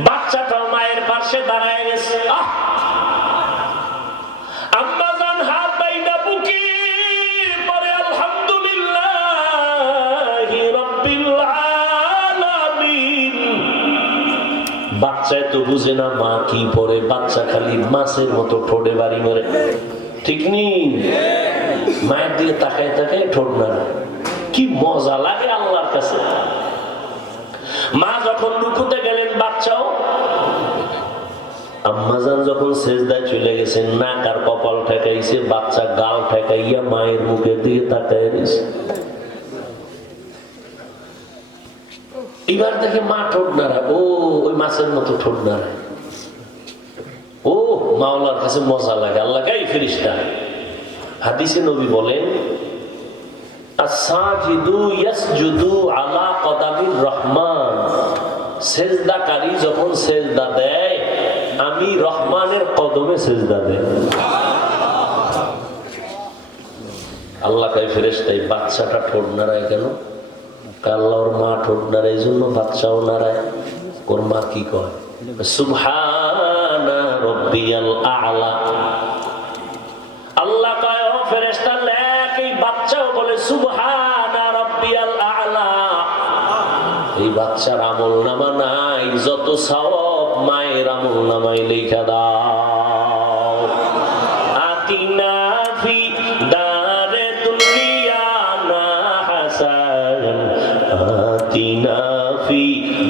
বাচ্চাটাও মায়ের পাশে দাঁড়ায় গেছে। আম্মাজান হাত বাইনা বুকে পরে আলহামদুলিল্লাহি রাব্বিল আলামিন। বাচ্চায় তো বুঝে না মা কি পড়ে, বাচ্চা খালি মাছের মতো ঠোঁটে বাড়ি মারে, ঠিক নেই? মায়ের দিকে তাকায় তাকায় ঠোঁট নাড়ে, কি মজা লাগে আল্লাহর কাছে। মা যখন রুকুতে গেলেন, বাচ্চাও। আম্মাজান যখন সেজদায় চলে গেছেন, নাক আর কপাল ঠেকাইছে, বাচ্চা গাল ঠেকাইয়া মায়ের মুখের দিকে তাকায় রয়েছে। এবার দেখে মা ঠোঁট নাড়ায়, ও ওই মাছের মতো ঠোঁট নাড়ায়। ও মাওলার কাছে মজা লাগে, আল্লাহ গাই ফেরেশতা। হাদিসে নবী বলেন, আস-সাজিদু ইয়াসজুদু আলা কদামির রহমান। সেজদাকারী যখন সেজদা দেয়, আমি রহমানের কদমে সেজদা দেই। আল্লাহ কয় ফেরেশতাই, বাচ্চাটা ঠোঁট নাড়ায় কেন? আল্লাহর মা ঠোঁট নাড়ায়, এই জন্য বাচ্চাও নাড়ায়। ওর মা কি কয়? সুবহানা রাব্বিয়াল আ'লা। আল্লাহ কয়, ও ফেরেশতা লেখ, এই বাচ্চাও বলে সুবহানা রাব্বিয়াল আ'লা। এই বাচ্চার আমল নামা নাই, যত সওয়াব মায়ের আমল নামায় লেখা দাও। আতিনা ফি দারে দুনিয়া না হাসান, আতিনা ফি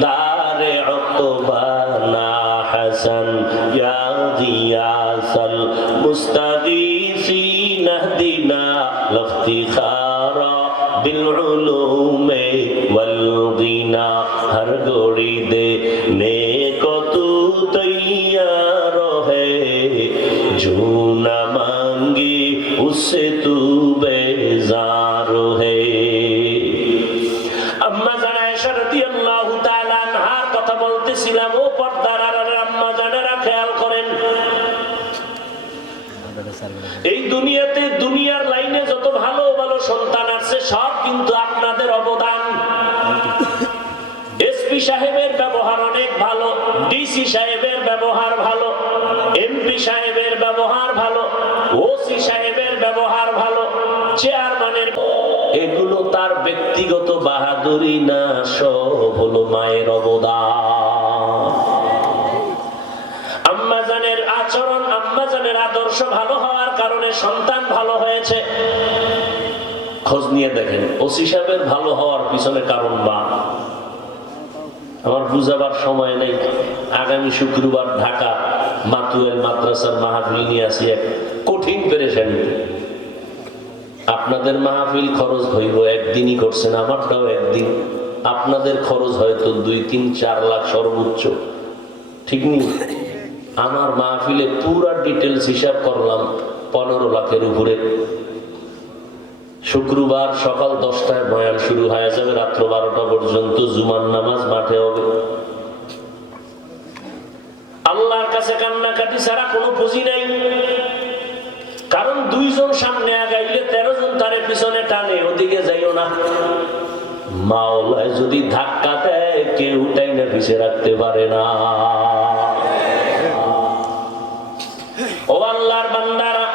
দারে উকবা না হাসান, ইয়া গিয়াসাল মুস্তাগীসিন ইহদিনা লাফতিখারা বিল উলুমে ওয়াল গিনা। हर गोड़ी दे ने को तू तैयार है, जो न मांगे उससे तू बेजार है। अम्मा जान आयशा রাদিয়াল্লাহু তাআলা আনহার কথা বলতেছিলাম, ও পর্দার আড়ালের আম্মা জানেরা খেয়াল করেন, এই দুনিয়াতে দুনিয়ার লাইনে যত ভালো ভালো সন্তান আছে, সব কিন্তু আপনাদের অবদান। এসপি সাহেবের ব্যবহার অনেক ভালো, ডিসি সাহেবের ব্যবহার ভালো, এমপি সাহেবের ব্যবহার ভালো, ওসি সাহেবের ব্যবহার ভালো, চেয়ারম্যানের, এগুলো তার ব্যক্তিগত বাহাদুরি না, সব হলো মায়ের অবদান। আম্মাজানের আচরণ, আম্মাজানের আদর্শ ভালো হওয়ার কারণে সন্তান ভালো হয়েছে। খোঁজ নিয়ে দেখেন, ওসি সাহেবের ভালো হওয়ার পিছনে কারণ বা আমার বুঝাবার সময় নেই। আগামী শুক্রবার ঢাকা মাতুয়েল মাদ্রাসার মাহফিল নিয়ে আসি, এক কঠিন পেরেশানি। আপনাদের মাহফিল খরচ হইব, একদিনই করছেন, আমারটাও একদিন। আপনাদের খরচ হয়তো 2, 3, 4 লাখ সর্বোচ্চ, ঠিক নেই? আমার মাহফিলে পুরা ডিটেলস হিসাব করলাম 15 লাখের উপরে। শুক্রবার সকাল 10টায় বয়ান শুরু হয়ে যাবে, রাত্র 12টা পর্যন্ত জুমার নামাজ মাঠে হবে। আল্লাহর কাছে কান্নাকাটি ছাড়া কোনো পুঁজি নাই। কারণ 2 জন সামনে আগাইলে 13 জন তার পিছনে টানে, ওদিকে যাইও না। মাওলায় যদি ধাক্কা দেয়, কেউ টাইনা পিছে রাখতে পারে না। ও আল্লাহর বান্দারা,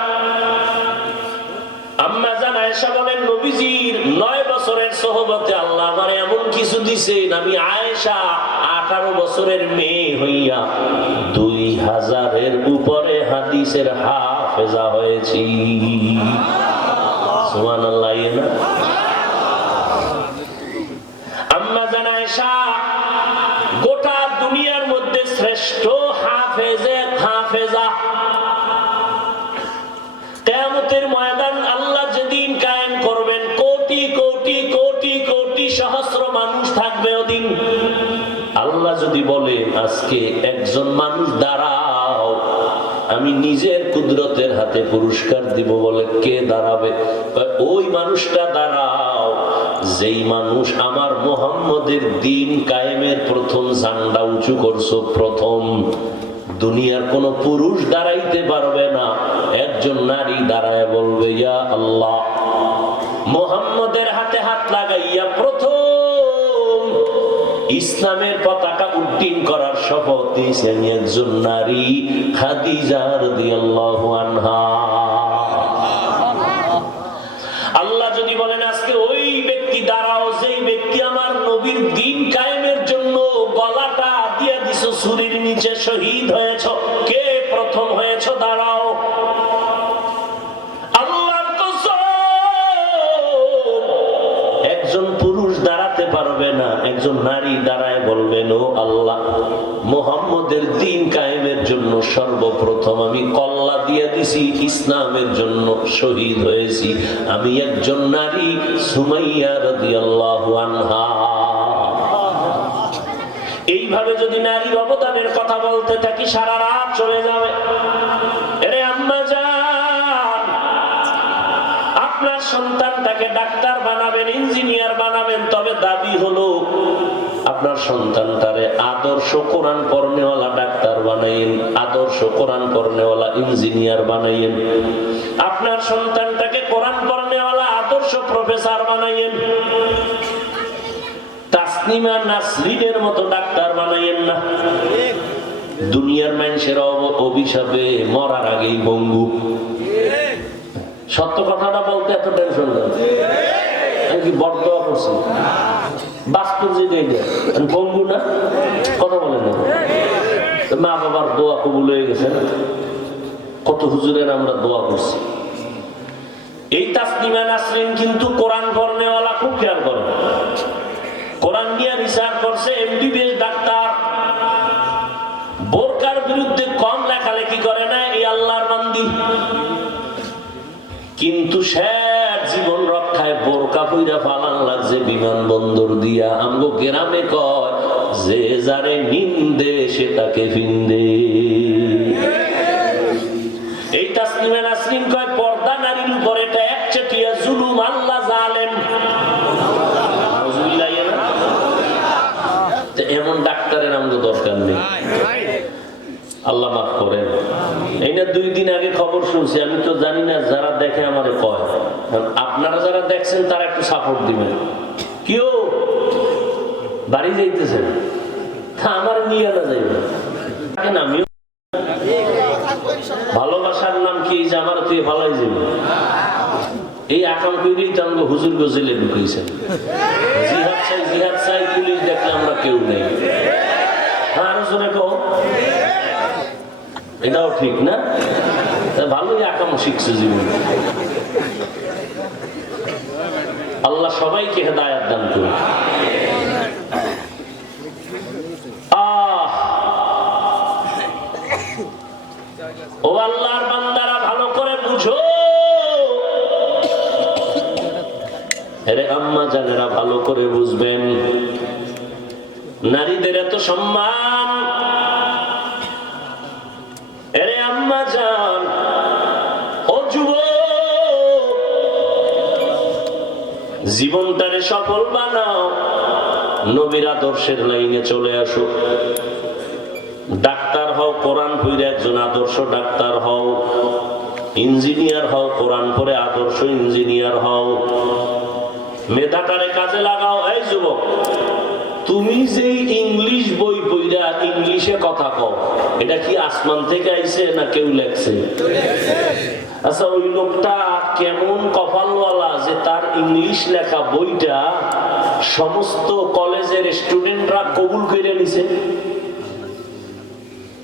আম্মা জান আয়েশা বলেন, নবীজির 9 বছর কিছু দিছেন। আমি আয়েশা 18 বছরের মেয়ে হইয়া 2000-এর উপরে হাদিসের হাফেজা হয়েছি। সুবহানাল্লাহ। আম্মা জান আয়েশা গোটা দুনিয়ার মধ্যে শ্রেষ্ঠ হাফেজা। কিয়ামতের ময়দান আল্লাহ যেদিন কায়েম করবেন, কোটি কোটি কোটি কোটি সহস্র মানুষ থাকবে ওদিন। আল্লাহ যদি বলেন আজকে একজন মানুষ দাঁড়াও, আমি নিজের কুদরতের হাতে পুরস্কার দিব, বলে কে দাঁড়াবে? ওই মানুষটা দাঁড়াও যেই মানুষ আমার মুহাম্মদের দ্বীন কায়েমের প্রথম ঝান্ডা উঁচু করছো। প্রথম দুনিয়ার কোন পুরুষ দাঁড়াইতে পারবে না, একজন নারী দাঁড়ায় বলবে ইয়া আল্লাহ, মুহাম্মদের হাতে হাত লাগাইয়া প্রথম ইসলামের পতাকা উড্ডীন করার শপথ দিয়েছেন একজন নারী, খাদিজা রাদিয়াল্লাহু আনহা। আল্লাহ যদি বলেন আজকে ওই ব্যক্তি দাঁড়াও যেই ব্যক্তি আমার নবীর দ্বীন কায়েমের জন্য গলাটা দিয়ে দিছো ছুরির নিচে, শহীদ হয়েছ, কে প্রথম হয়েছ? দাঁড়াও। আল্লাহর কসম, একজন পুরুষ দাঁড়াতে পারবে না, একজন নারী দাঁড়ায় বলবেন ও আল্লাহ, মুহাম্মদের দ্বীন কায়েমের জন্য সর্বপ্রথম আমি কল্লা দিয়ে দিছি, ইসলামের জন্য শহীদ হয়েছি, আমি একজন নারী, সুমাইয়া রাদিয়াল্লাহু আনহা। এইভাবে যদি নারীর অবদানের কথা বলতে থাকি সারা রাত চলে যাবে। এরে আম্মা জান, আপনার সন্তানটাকে ডাক্তার বানাবেন, ইঞ্জিনিয়ার বানাবেন, তবে দাবি হলো আপনার সন্তানটারে আদর্শ কোরআন পড়নেওয়ালা ডাক্তার বানাইন, আদর্শ কোরআন পড়নেওয়ালা ইঞ্জিনিয়ার বানাইন। আপনার সন্তানটাকে কোরআন পড়নেওয়ালা আদর্শ প্রফেসর বানাইন। তাসনিমা নাসরিনের মতো ডাক্তার বানাইন না। দুনিয়ার মানুষের অভিশাপে মরার আগেই বঙ্গু। সত্য কথাটা বলতে এত টেনশন নেই, আমি কি বরদোয়া করছি? বাস্তব যে বঙ্গু না, কথা বলেন না। মা বাবার দোয়া কবুল হয়ে গেছে না? কত হুজুরের আমরা দোয়া করছি। এই তাসনিমা নাসরিন কিন্তু কোরআন পড়নেওয়ালা, খুব খেয়াল করেন, কোরআন নিয়ে রিসার্চ করছে, এমবিবিএস ডাক্তার। বোরকার বিরুদ্ধে কম লেখালেখি করে না এই আল্লাহর বান্দি, কিন্তু সে জীবন রক্ষায় বোরকা পইরা ফালান লাগছে বিমানবন্দর দিয়া। আমগো গ্রামে কয় যে যারে নিন্দে সে তাকে ফিন্দে। এই তাসনিমা নাসরিন কয় পর্দা নারীর উপর এটা একচেটিয়া জুলুম, আল্লাহ জালেম। এমন ডাক্তারের আমগো দরকার নেই, আল্লাহ মাফ করেন। এই না 2 দিন আগে খবর শুনছি, আমি তো জানি না, যারা দেখে আমারে কয়, আপনারা যারা দেখছেন তারা একটু সাপোর্ট দিবেন। কেউ বাড়ি যাইতেছেন, আমার নিয়ে না যাইবে। আমিও ভালোবাসার নাম কি যে আমার তুই ভালাই যাবে, এই আকাম করেই তো আমরা হুজুর গজেলে ঢুকেছেন। জিহাদ চাই পুলিশ দেখলে আমরা কেউ নেই। আরো জোরে কও, এটাও ঠিক না? ভালোই আকাম শিখছে জীবন। আল্লাহ সবাইকে হেদায়েত দান করুন। ও আল্লাহর বান্দারা, ভালো করে বুঝো। আরে আম্মা জানেরা ভালো করে বুঝবেন, নারীদের এত সম্মান। আরে আম্মা জান, ও যুবক, জীবনটারে সফল বানাও, নবীর আদর্শের লাইনে চলে আসো। ডাক্তার হও, কোরআন পড়ে একজন আদর্শ ডাক্তার হও। ইঞ্জিনিয়ার হও, কোরআন পড়ে আদর্শ ইঞ্জিনিয়ার হও। মেধাটারে কাজে লাগাও। এই যুবক, তুমি যে ইংলিশ বই পড়া ইংলিশে কথা কও, এটা কি আসমান থেকে আইছে না কেউ লেখছে? আচ্ছা, ওই লোকটা কেমন কপালওয়ালা যে তার ইংলিশ লেখা বইটা সমস্ত কলেজের স্টুডেন্টরা কবুল করে নিছে।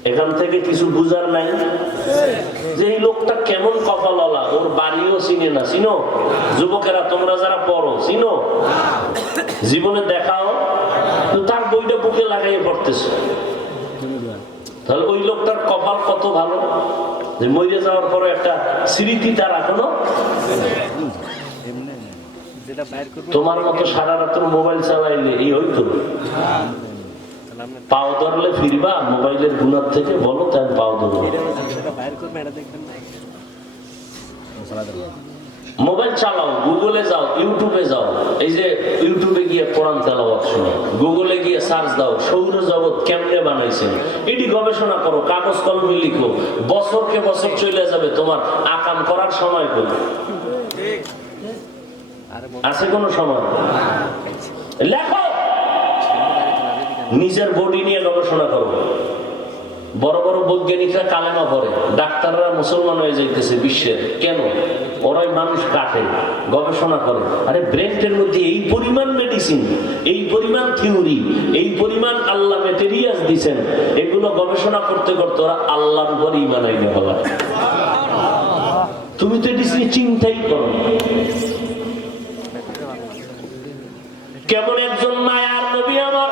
এখান থেকে কিছু বুঝার নাই যে এই লোকটা কেমন কপালওয়ালা, ওর বাড়িও চিনে না। চিনো যুবকেরা, তোমরা যারা পড়ো চিনো, জীবনে দেখাও, তার বইটা বুকে লাগাইয়ে পড়তেছে। তাহলে ওই লোকটার কপাল কত ভালো যে মরে যাওয়ার পরে একটা স্মৃতি তার এখনো। তোমার মতো সারা রাত্র মোবাইল চালাইলে এই হইতো, পাও ধরলে ফিরবা মোবাইলের গুণার থেকে, বলো তাই পাও ধরবো। মোবাইল চালাও, গুগলে যাও, ইউটিউবে যাও, এই যে ইউটিউবে গিয়ে কোরআন তেলাওয়াত শুনো, গুগলে গিয়ে সার্চ দাও সৌরজগৎ কেমনে বানাইছেন, এটি গবেষণা করো, কাগজ কলমে লিখো, বছরকে বছর চলে যাবে, তোমার আকাম করার সময় কই আছে? কোন সময়? লেখো, নিজের বডি নিয়ে গবেষণা করো। বড় বড় বৈজ্ঞানিকরা কালেমা পড়ে, ডাক্তাররা মুসলমান হয়ে যাইতেছে বিশ্বের। কেন? ওরাই মানুষ কাটে, গবেষণা করে। আরে ব্রেনের মধ্যে এই পরিমাণ মেডিসিন, এই পরিমাণ থিওরি, এই পরিমাণ আল্লাহ মেটেরিয়ালস দিচ্ছেন, এগুলো গবেষণা করতে করতে ওরা আল্লাহর উপর ঈমান আইনে বলা। তুমি তো এটি চিন্তাই করো। কেমন একজন মায়ার নবী আমার,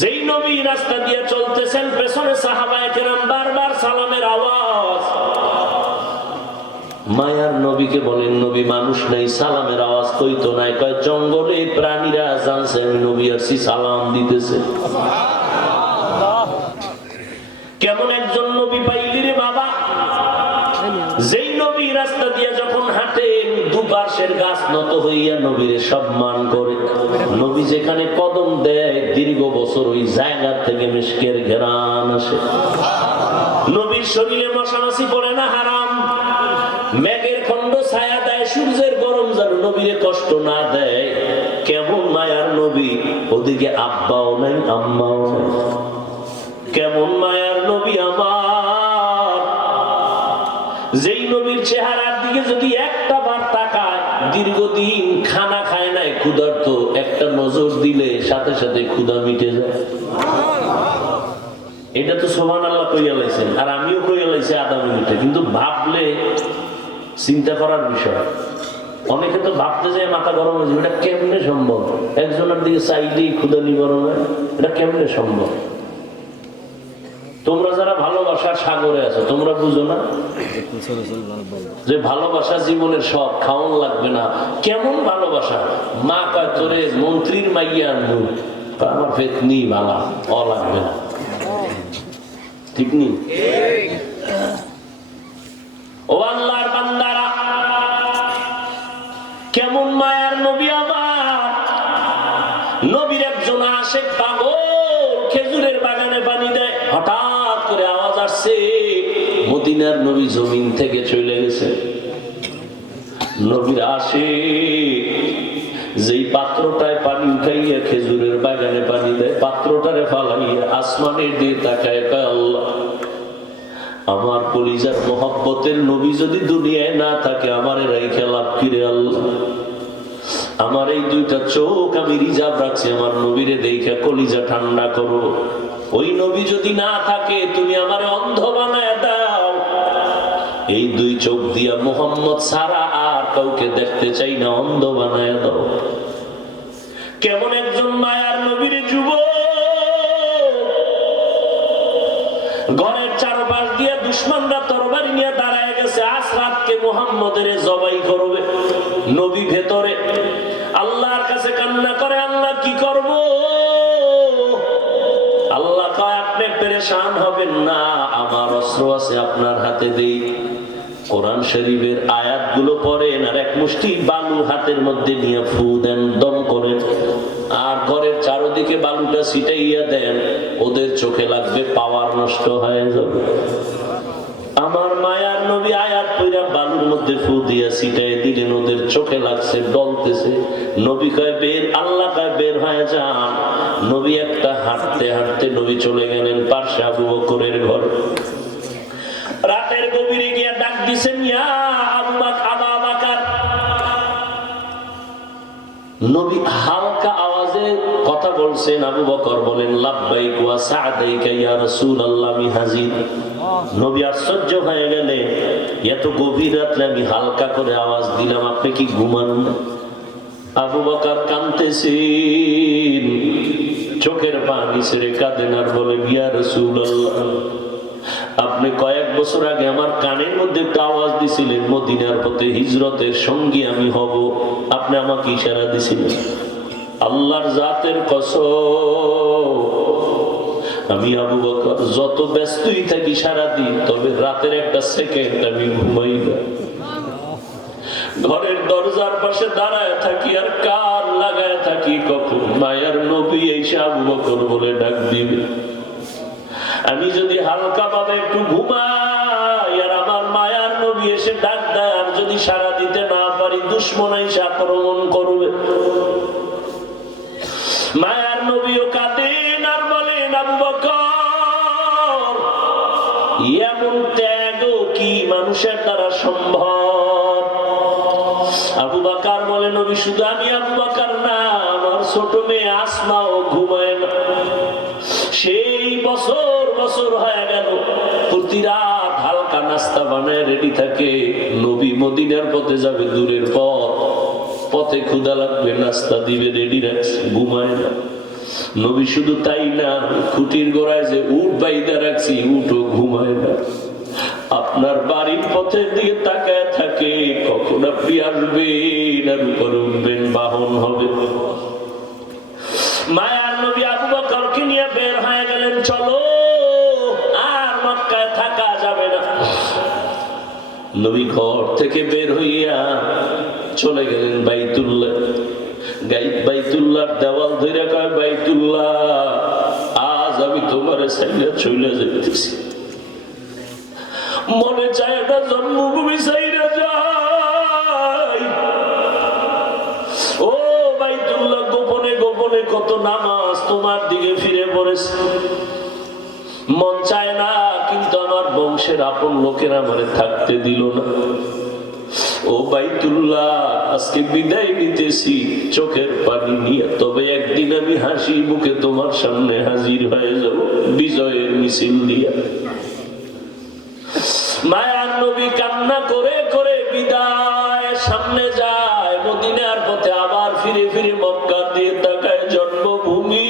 যেই নবী রাস্তা দিয়ে চলতেছেন, পেছনে সাহাবায়ে কেরাম বারবার সালামের আওয়াজ। মায়ার নবীকে বলেন, নবী মানুষ নেই, সালামের আওয়াজ কইতো নাই। কয় জঙ্গলে প্রাণীরা জানছে আমি নবী আসছি, সালাম দিতেছে। কেমন একজন নবী পাইলি রে বাবা, যেই নবী রাস্তা দিয়ে যখন হাঁটেন, দুপাশের গাছ নত হইয়া নবীরে সম্মান করে। নবী যেখানে কদম দেয়, দীর্ঘ বছর ওই জায়গা থেকে মিশকের ঘেরান আসে। নবীর শরীরে মশামাছি পড়ে না, হারাম। মেঘের খণ্ড ছায়া দেয়, সূর্যের গরম যেন নবীরে কষ্ট না দেয়। কেমন মায়ার নবী, ওদিকে আব্বাও নাই আম্মাও নাই। কেমন মায়ার নবী আমার, যেই নবীর চেহারার দিকে যদি একটা বার তাকায়, দীর্ঘদিন খানা খায় নাই, ক্ষুধার্ত, একটা নজর দিলে সাথে সাথে ক্ষুধা মিটে যায়। এটা তো সুবহানাল্লাহ কইয়া লাইছেন, আর আমিও কইয়া লাইছি আধা মিনিটে, কিন্তু ভাবলে চিন্তা করার বিষয়। অনেকে তো ভাবতে যায় মাথা গরম হয়েছে, এটা কেমনে সম্ভব? একজনের দিকে চাইলেই ক্ষুধা নিবারণ হয়, এটা কেমনে সম্ভব? তোমরা যারা ভালোবাসার সাগরে আছো, তোমরা বুঝো না যে ভালোবাসা জীবনের সব, খাওয়ান লাগবে না। কেমন ভালোবাসা? মা কয় তোরে মন্ত্রীর মাইয়া আনবো, আমার পেতনি বালা, অ লাগবে না। ঠিক নেই? ও আল্লাহর বান্দারা, কেমন মায়ার নবী আমার। নবীর একজন আশেক পাগল খেজুরের বাগানে পানি দেয়, হঠাৎ করে আওয়াজ আসছে, মদিনার নবী জমিন থেকে চলে গেছে। নবীর আশেক যেই পাত্রটায় পানি উঠাইয়া খেজুরের বাগানে পানি দেয়, পাত্রটারে ফালাইয়া আসমানের দিয়ে তাকায়, আল্লাহ আমার কলিজার মোহাব্বতের নবী যদি দুনিয়ায় না থাকে, আমার রাইখা লাভ কিরে আল্লাহ। আমার এই দুইটা চোখ আমি রিজার্ভ রাখছি, আমার নবীরে দেখা কলিজা ঠান্ডা করো। ওই নবী যদি না থাকে, তুমি আমারে অন্ধ বানায় দাও। এই দুই চোখ দিয়া মুহাম্মদ ছাড়া আর কাউকে দেখতে চাই না, অন্ধ বানায় দাও। কেমন একজন মায়ার নবীর যুবক, ঘরের চারপাশ দিয়ে দুশমনরা তরবারি নিয়ে দাঁড়ায় গেছে, আজ রাতকে মুহাম্মদের জবাই করবে। নবী ভেতরে আল্লাহর কাছে কান্না করে, আল্লাহ কি করব? আল্লাহ কয় আপনি পেরেশান হবেন না, আমার অস্ত্র আছে, আপনার হাতে দেই। কোরআন শরীফের আয়াতগুলো পড়েন, আর এক মুষ্টি বালু হাতের মধ্যে নিয়ে ফু দেন, দম করেন, আর ঘরের চারদিকে বালুটা ছিটাইয়া দেন। ওদের চোখে লাগবে, পাওয়ার নষ্ট হয়ে যাবে। আমার মায়ার নবী আয়াত পড়া বালুর মধ্যে ফু দিয়া ছিটাই দিলেন, ওদের চোখে লাগছে, ডলতেছে। নবী কয় বের, আল্লাহ কয় বের হয়ে যান। নবী একটা হাঁটতে হাঁটতে নবী চলে গেলেন পার্শ্বে আবু বকরের ঘরে। রাতের গভীরে গিয়া ডাক দিছেন, ইয়া আবু বকর, আবু বকর। নবী হালকা আওয়াজে কথা বলছেন। আবু বকর বলেন লাব্বাইক ওয়া সা'দাইকা ইয়া রাসূলুল্লাহ, আমি হাজির। নবী আশ্চর্য হয়ে গেলেন, এত গভীর রাতে আমি হালকা করে আওয়াজ দিলাম, আপনি কি ঘুমান না? আবু বকর কাঁদতেছেন, চোখের পানি ছেড়ে কাঁদেন আর বলেন ইয়া রাসূলুল্লাহ, আপনি কয়েক বছর আগে আমার কানের মধ্যে একটা আওয়াজ দিছিলেন মদিনার পথে হিজরতের সঙ্গী আমি হব, আপনি আমাকে ইশারা দিছিলেন। আল্লাহর জাতের কসম, আমি আবু বকর যত ব্যস্তই থাকি সারাদিন, তবে রাতের একটা সেকেন্ড আমি ঘুমাই না। ঘরের দরজার পাশে দাঁড়ায় থাকি আর কান লাগায় থাকি, কখন মায়ার নবী এসে আবু বকর বলে ডাক দিবে। আমি যদি হালকা ভাবে একটু ঘুমাই আর আমার মায়ার নবী এসে ডাক দেয়, আর যদি সাড়া দিতে না পারি, দুশমন এসে আক্রমণ করবে। মায়ার নবীও কাঁদেন আর বলেন আবু বকর, এমন ত্যাগও কি মানুষের দ্বারা সম্ভব? আবু বকর বলে নবী, শুধু আমি আবু বকর না, আমার ছোট মেয়ে আসমাও ঘুমায় না। সেই বছর বছর হয়ে গেল, প্রতি রাত হালকা নাস্তা বানায় রেডি থাকে। নবী মদিনার পথে যাবে, দূরের পথ, পথে ক্ষুধা লাগবে, নাস্তা দিবে, রেডি রাখছে, ঘুমায় না। নবী শুধু তাই না, খুঁটির গোড়ায় যে উট বাইদা রাখছি, উটও ঘুমায় না। আপনার বাড়ির পথের দিকে তাকায় থাকে, কখন আপনি আসবেন আর উপরে উঠবেন, বাহন হবে। মায়ার নবী আবু বকরকে নিয়ে বের হয়ে গেলেন, চলো আর মক্কায় থাকা যাবে না। নবী ঘর থেকে বের হইয়া চলে গেলেন বাইতুল্লাহ। বাইতুল্লাহর দেওয়াল ধরে কয়, বাইতুল্লাহ, আজ আমি তোমার সাইডে চলে যেতেছি। মনে চায় না জন্মভূমি সাইডে যাই। ও বাইতুল্লাহ, গোপনে গোপনে কত নামাজ তোমার দিকে ফিরে পড়েছে, মন চায় না, কিন্তু আমার বংশের আপন লোকেরা আমারে থাকতে দিল না। ও বাইতুল্লাহ, আজকে বিদায় নিতেছি চোখের পানি নিয়ে, তবে একদিন আমি হাসি মুখে তোমার সামনে হাজির হয়ে যাব বিজয়ের মিছিল দিয়া। মায়ার নবী কান্না করে করে বিদায় সামনে যায়, মদিনার পথে আবার ফিরে ফিরে মক্কা দিয়ে তাকায়, জন্মভূমি।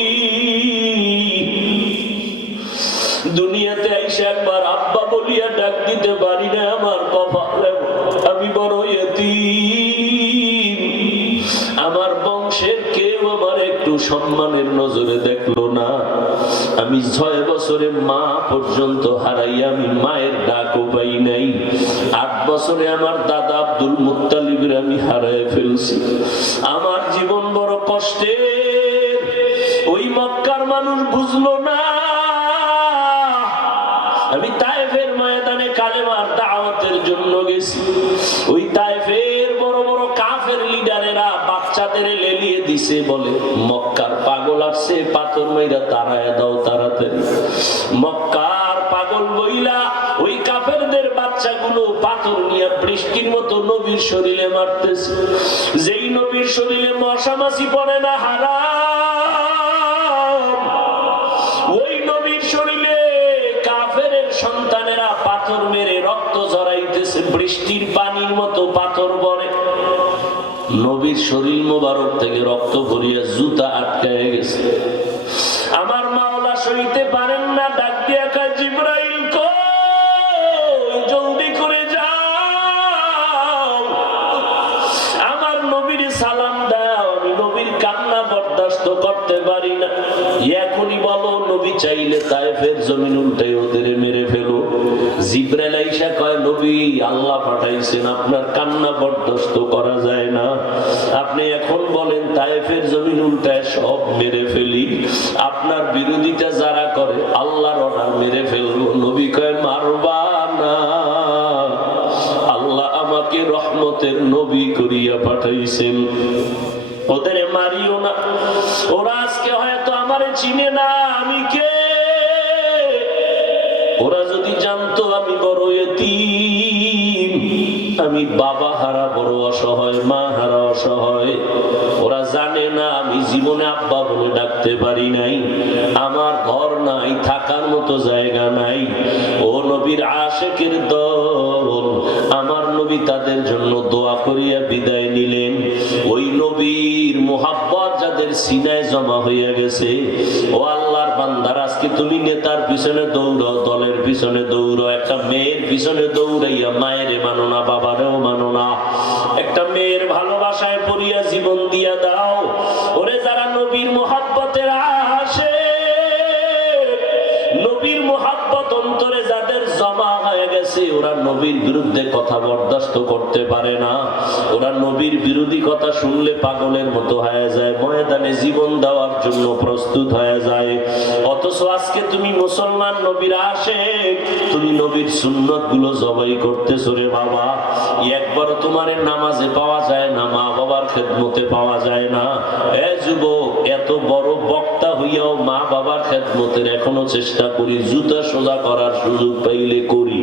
দুনিয়াতে আইসা একবার আব্বা বলিয়া ডাক দিতে পারি না, আমার কপালে আমি বড় ইতিম। আমার বংশের কেউ আমার একটু সম্মানের নজরে দেখলো না। আমি 6 বছরে মা পর্যন্ত হারাইয়া আমি মায়ের ডাকও পাই নাই। 8 বছরে আমার দাদা আব্দুল মুত্তালিবের আমি হারায় ফেলছি। আমার জীবন বড় কষ্টের। ওই মক্কার মানুষ বুঝলো না। আমি তায়েফের ময়দানে কালেমার দাওয়াতের জন্য গেছি। ওই তায়েফের বড় বড় কাফের লিডারেরা বাচ্চাদের লেলিয়ে দিছে, বলে মক্কার পাগল আসছে, পাথর মাইরা তাড়ায় দাও তাড়াতাড়ি। মক্কার পাগল বইলা ওই কাফেরদের বাচ্চাগুলো পাথর নিয়ে বৃষ্টির মতো নবীর শরীরে মারতেছে। যেই নবীর শরীরে মশা মাছি পড়ে না হারাম, ওই নবীর শরীরে কাফের সন্তানেরা পাথর মেরে রক্ত ঝরাইতেছে, বৃষ্টির পানির মতো পাথর পড়ে। নবীর শরীর মোবারক থেকে রক্ত ভরিয়া জুতা আটকায় গেছে। আমার মাওলা সইতে পারেন না, ডাক দিয়া কয়, জিবরাইল কই, জলদি করে যাও, আমার নবীর সালাম দাও। আমি নবীর কান্না বরদাস্ত করতে পারি না। এখনই বলো, নবী চাইলে তায়েফের জমিন উল্টে ওদের মেরে ফেলো। জিবরাইল আইসা কয়, নবী আল্লাহ পাঠাইছেন, আপনার কান্না বরদাস্ত করা যায় না। আপনি এখন বলেন তায়েফের জমিন উল্টায় সব মেরে ফেলি। আপনার বিরোধিতা যারা করে আল্লাহর অর্ডার মেরে ফেলবো। নবী কয়, মারবা না, আল্লাহ আমাকে রহমতের নবী করিয়া পাঠাইছেন, ওদের মারিও না। ওরা আজকে হয়তো আমারে চিনে না, আমি কে। ওরা যদি জানতো আমি বড় এতিম, আমি বাবা হারা বড় অসহায়, মা হারা অসহায়, ওরা জানে না আমি জীবনে আব্বা বলে ডাকতে পারি নাই, আমার ঘর নাই, থাকার মতো জায়গা নাই। ও নবীর আশিকের দল, আমার নবী তাদের জন্য দোয়া করিয়া বিদায় নিলেন। ওই নবীর মুহাব্বত যাদের সিনায় জমা হইয়া গেছে, ও আল্লাহর বান্দার, আজকে তুমি নেতার পিছনে দৌড়াও, দলের পিছনে দৌড়াও, একটা মেয়ের পিছনে দৌড়াইয়া মায়েরে মানো না, বাবারেও মানো না, একটা মেয়ের ভালোবাসায় পড়িয়া জীবন দিয়া দাও। ওরে যারা নবীর মুহাব্বতের আশে, নবীর মুহাব্বত অন্তরে যাদের জমা হয়ে গেছে, ওরা নবীর বিরুদ্ধে কথা বরদাস্ত করতে পারে না। ওরা নবীর বিরোধী কথা শুনলে পাগলের মতো হয়ে যায়, ময়দানে জীবন দেওয়ার জন্য প্রস্তুত হয়ে যায়। অথচ আজকে তুমি মুসলমান, নবীর আশিক, তুমি নবীর সুন্নত গুলো জবাই করতেছো রে বাবা। একবার তোমার নামাজে পাওয়া যায় না, মা বাবার খেদমতে পাওয়া যায় না। এ যুবক, এত বড় বক্তা হইয়াও মা বাবার খেদমতের এখনো চেষ্টা করি, জুতা সোজা করার সুযোগ পাইলে করি।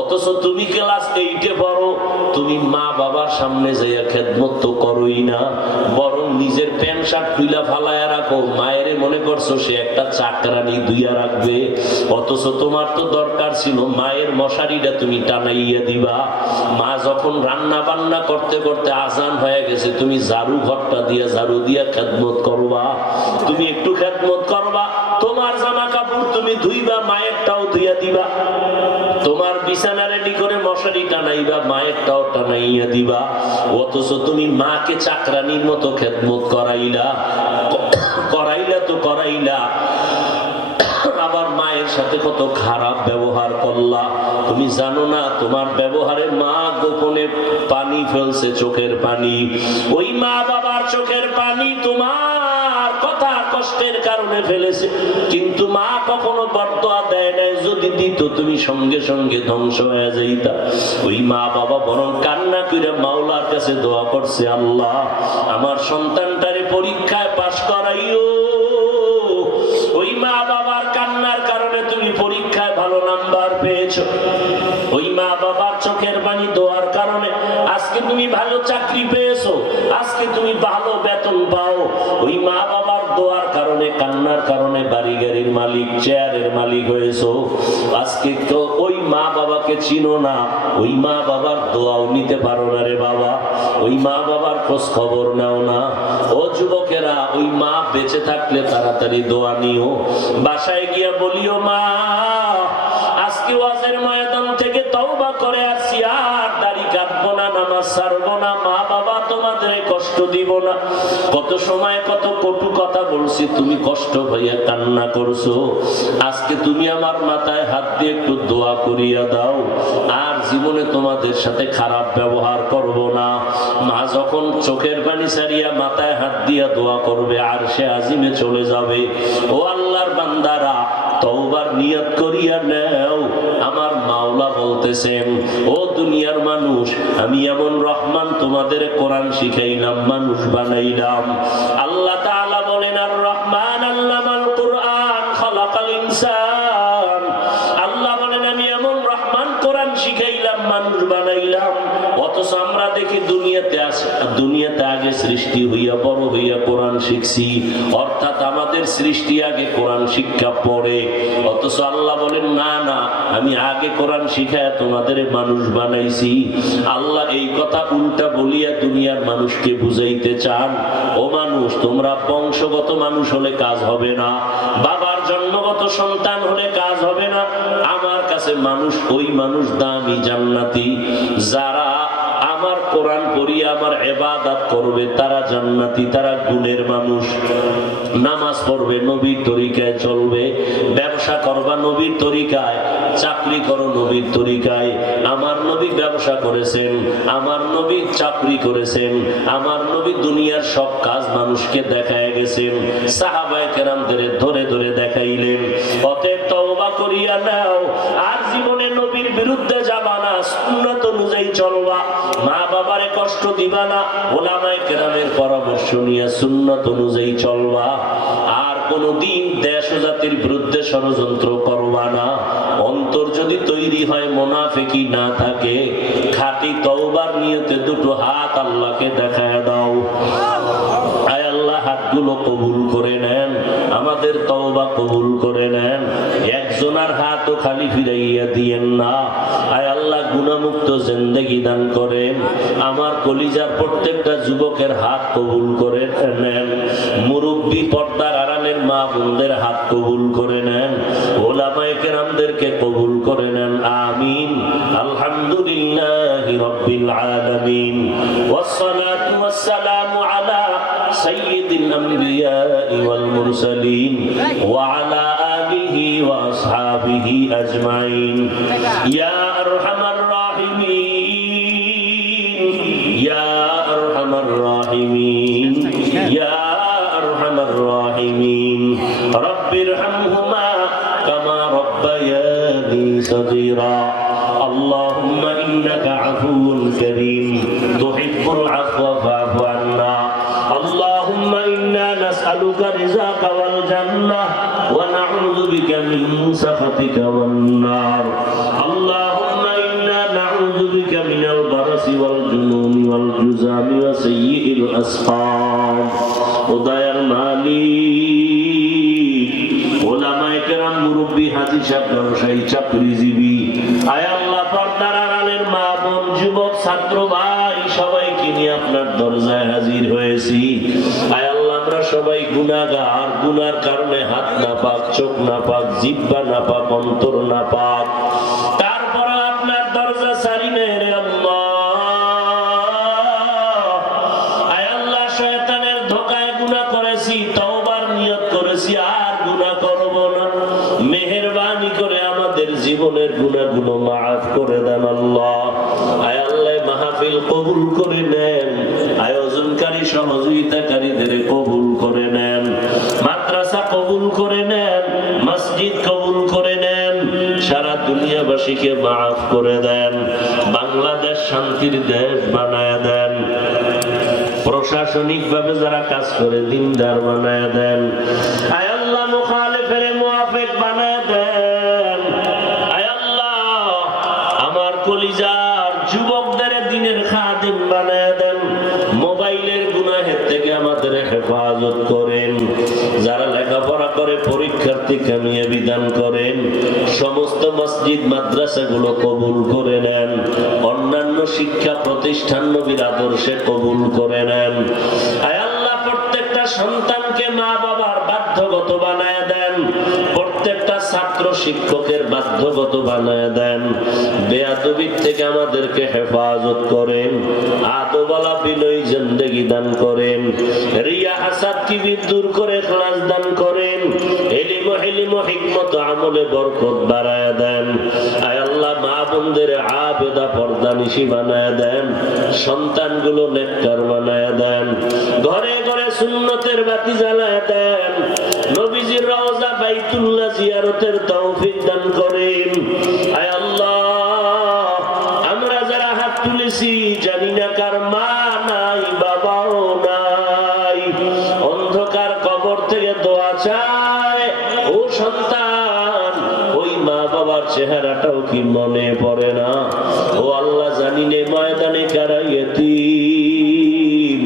অথচ তুমি ক্লাস 8-এ পড়ো, তুমি মা বাবার সামনে যাইয়া খেদমত তো করোই না, বরং নিজের প্যান্ট শার্ট খুইলা ফালাইয়া রাখো। মায়েরে মনে করছো সে একটা চাকরানি দুইয়া রাখবে, অথচ তোমার তো দরকার ছিল মায়ের মশারিটা তুমি টানাইয়া দিবা। মা যখন রান্না বান্না করতে করতে আজান হয়ে গেছে, তুমি ঝাড়ু ঘরটা দিয়া ঝাড়ু দিয়া খেদমত করবা, তুমি একটু খেদমত করবা। তোমার জামা কাপড় তুমি ধুইবা, মায়েরটাও ধুইয়া দিবা। তোমার বিছানা রেডি করে মশারি টানাইবা, মায়েরটাও টানাইয়া দিবা। অথচ তুমি মাকে চাকরানির মতো খেদমত করাইলা, তো করাইলা, আবার মায়ের সাথে কত খারাপ ব্যবহার করলা। তুমি জানো না তোমার ব্যবহারে মা গোপনে পানি ফেলছে, চোখের পানি। ওই মা বাবার চোখের পানি তোমার কথা কষ্টের কারণে ফেলেছে, কিন্তু মা কখনো বরদোয়া দেয় নাই। যদি দিত তুমি সঙ্গে সঙ্গে ধ্বংস হয়ে যাইতা। ওই মা বাবা বরং কান্না করে মাওলার কাছে দোয়া করছে, আল্লাহ আমার সন্তানটারে পরীক্ষায় পাশ করাইও। ওই মা বাবার কান্নার কারণে তুমি পরীক্ষায় ভালো নাম্বার পেয়েছো। ওই মা বাবার চোখের পানি দোয়ার কারণে আজকে তুমি ভালো চাকরি পেয়েছো, আজকে তুমি ভালো বেতন পাও। ওই মা বাবার দোয়ার কারণে, কান্নার কারণে বাড়ি গাড়ির মালিক, চেয়ারের মালিক হয়েছো। আজকে তো ওই মা বাবাকে চিনো না, ওই মা বাবার দোয়াও নিতে পারো না রে বাবা। ওই মা বাবার খোঁজ খবর নাও না। ও যুবকেরা, ওই মা বেঁচে থাকলে তাড়াতাড়ি দোয়া নিও। বাসায় গিয়া বলিও, মা আজকে ওয়াজের ময়দান থেকে তওবা করে আসছি, আর দাড়ি কাটবো না, নামাজ ছাড়বো না, মা বাবা তোমাদের কষ্ট দিব না। কত সময় কত কটু কথা বলছি, তুমি কষ্ট হইয়া কান্না করছো। আজকে তুমি আমার মাথায় হাত দিয়ে একটু দোয়া করিয়া দাও, আর জীবনে তোমাদের সাথে খারাপ ব্যবহার করব না। মা যখন চোখের পানি ছাড়িয়া মাথায় হাত দিয়া দোয়া করবে, আর সে আজিমে চলে যাবে। ও আল্লাহর বান্দারা, তওবার নিয়ত করিয়া নাও। আমার মাওলা বলতেছেন, ও দুনিয়ার মানুষ, আমি এমন রহমান তোমাদের কোরআন শিখাইলাম, মানুষ বানাইলাম। আল্লাহ তাআলা বলেন, আর রহমান আল্লামাল কুরআন খালাকাল ইনসান। আল্লাহ বলেন, আমি এমন রহমান কোরআন শিখাইলাম, মানুষ বানাইলাম। অথচ আমরা দেখি দুনিয়াতে আগে সৃষ্টি হইয়া বড় হইয়া কোরআন শিখছি, অর্থাৎ আমাদের সৃষ্টি আগে কোরআন শিক্ষা পড়ে। অথচ আল্লাহ বলেন, না না, আমি আগে কোরআন শিখায় তোমাদের মানুষ বানাইছি। আল্লাহ এই কথা উল্টা বলিয়া দুনিয়ার মানুষকে বুঝাইতে চান, ও মানুষ, তোমরা বংশগত মানুষ হলে কাজ হবে না, বাবার জন্মগত সন্তান হলে কাজ হবে না। আমার কাছে মানুষ, ওই মানুষ দামি, জান্নাতি। যারা আমার কোরআন পড়িয়া আমার ইবাদত করবে তারা জান্নাতি, তারা গুণের মানুষ। নামাজ পড়বে, নবীর তরিকায় চলবে, ব্যবসা করবা নবীর তরিকায়, চাকরি করো নবীর তরিকায়। আমার নবী ব্যবসা করেছেন, আমার নবী চাকরি করেছেন, আমার নবী দুনিয়ার সব কাজ মানুষকে দেখায় গেছেন, সাহাবায়ে কেরামদের ধরে ধরে দেখাইলেন। অতএব তওবা করিয়া নাও, আর জীবনে নবীর বিরুদ্ধে যাবা না, সুন্নাত অনুযায়ী চলবা, মা বাবারে কষ্ট দিবা না, উলামায়ে কেরামের পরামর্শ নিয়ে সুন্নাত অনুযায়ী চলবা। আর কোনদিন দেশ ও জাতির বিরুদ্ধে ষড়যন্ত্র করবা না। অন্তর যদি তৈরি হয়, মুনাফিকি না থাকে, খাঁটি তওবার নিয়তে দুটো হাত আল্লাহকে দেখায় দাও। আয় হাতগুলো কবুল করে নেন, আমাদের তওবা কবুল করে নেন। একজনের হাতও খালি ফিরাইয়া দিয়েন না। আয় আল্লাহ, গুনাহমুক্ত জিন্দেগি দান করেন। আমার কলিজার প্রত্যেকটা যুবকের হাত কবুল করে নেন। মুরব্বী পর্দার আড়ালের মা বোনদের হাত কবুল করে নেন। ওলামায়ে কেরামদেরকে কবুল করে নেন। আমিন। আলহামদুলিল্লাহি রাব্বিল আলামিন। ওয়াসসালাতু ওয়াসসালামু আলা সাইয়্যিদিল আমবিয়াই ওয়াল মুরসালিন ওয়া আলা আলিহি ওয়া আসহাবিহি আজমাইন। ইয়া আরহামার রাহিমিন, ইয়া আরহামার রাহিমিন, ইয়া আরহামার রাহিমিন। রব্বিরহামহুমা কামা রব্বায়ানি সগীরা। اللهم إنك عفو كريم تحب العفو فاعف عنا. اللهم إنا نسألك رزاك والجنة ونعوذ بك من سخطك والنار. اللهم إنا نعوذ بك من البرص والجنون والجذام وسيء الأسقام. ودايا المالك ওলামায়ে কেরাম, মুরব্বী, হাজী সাহেব, ব্যবসায়ী, চাকরিজীবী, আয় আল্লাহ, পর্দার আড়ালের মা বোন, যুবক, ছাত্র ভাই, সবাইকে নিয়ে আপনার দরজায় হাজির হয়েছি। আয় আল্লাহ, আমরা সবাই গুনাহগার। গুনার কারণে হাত নাপাক, চোখ নাপাক, জিহ্বা নাপাক, অন্তর নাপাক। তারপরে আপনার দরজা ছাড়ি নেই রে আল্লাহ। আয় আল্লাহ, শয়তানের ধোঁকায় গুনাহ করেছি, তওবার নিয়ত করেছি, আর গুনাহ করব না। মেহেরবানি করে আমাদের জীবনের গুনাহগুলো মাফ করে দেন আল্লাহ। আয় আল্লাহ, মাহফিল কবুল করে নেন। আয়োজনকারী, সহযোগিতাকারীদের কবুল করে নেন। মাদ্রাসা কবুল করে নেন, মসজিদ কবুল করে নেন। সারা দুনিয়াবাসীকে মাফ করে দেন। বাংলাদেশ শান্তির দেশ বানায় দেন। প্রশাসনিক ভাবে যারা কাজ করে দিনদার বানায় দেন। আয় আল্লাহ, মুখালিফের মুওয়াফিক বানায় দেন। আয় আল্লাহ, আমার কলিজার যুবকদের দিনের খাদিম বানায় দেন। মোবাইলের গুনাহের থেকে আমাদের হেফাজত করেন। যারা লেখাপড়া করে পরীক্ষার্থী কামিয়াবি দান করেন। সমস্ত মসজিদ মাদ্রাসাগুলো কবুল করে নেন। অন্যান্য শিক্ষা প্রতিষ্ঠান নবীর আদর্শে কবুল করে নেন। আয় আল্লাহ, প্রত্যেকটা সন্তানকে মা বাবার বাধ্যগত বানায় দেন। প্রত্যেকটা ছাত্র শিক্ষকের বাধ্যগত বানায় দেন। বেয়াদবির থেকে আমাদেরকে হেফাজত করেন। আদবওয়ালা বিনয়ী জিন্দেগি দান করেন। রিয়া হাসাদ কিবির দূর করে ইখলাস দান করেন। ইলম ও হিকমত আমলে বরকত বাড়ায় দেন। আয় আল্লাহ, মা বোনদের আবেদা পর্দানিশী বানায় দেন। সন্তানগুলো নেককার বানায় দেন। ঘরে ঘরে সুন্নতের বাতি জ্বালায় দেন। নবীজির রওজা বাইতুল্লাহ জিয়ারতের তৌফিক দান করেন। আয় আল্লাহ, আমরা যারা হাত তুলেছি, জানি না কার মা নাই, বাবাও নাই। অন্ধকার কবর থেকে দোয়া চায়, ও সন্তান, ওই মা বাবার চেহারাটাও কি মনে পড়ে না? ও আল্লাহ, জানি নে ময়দানে কারা ইয়েতিম।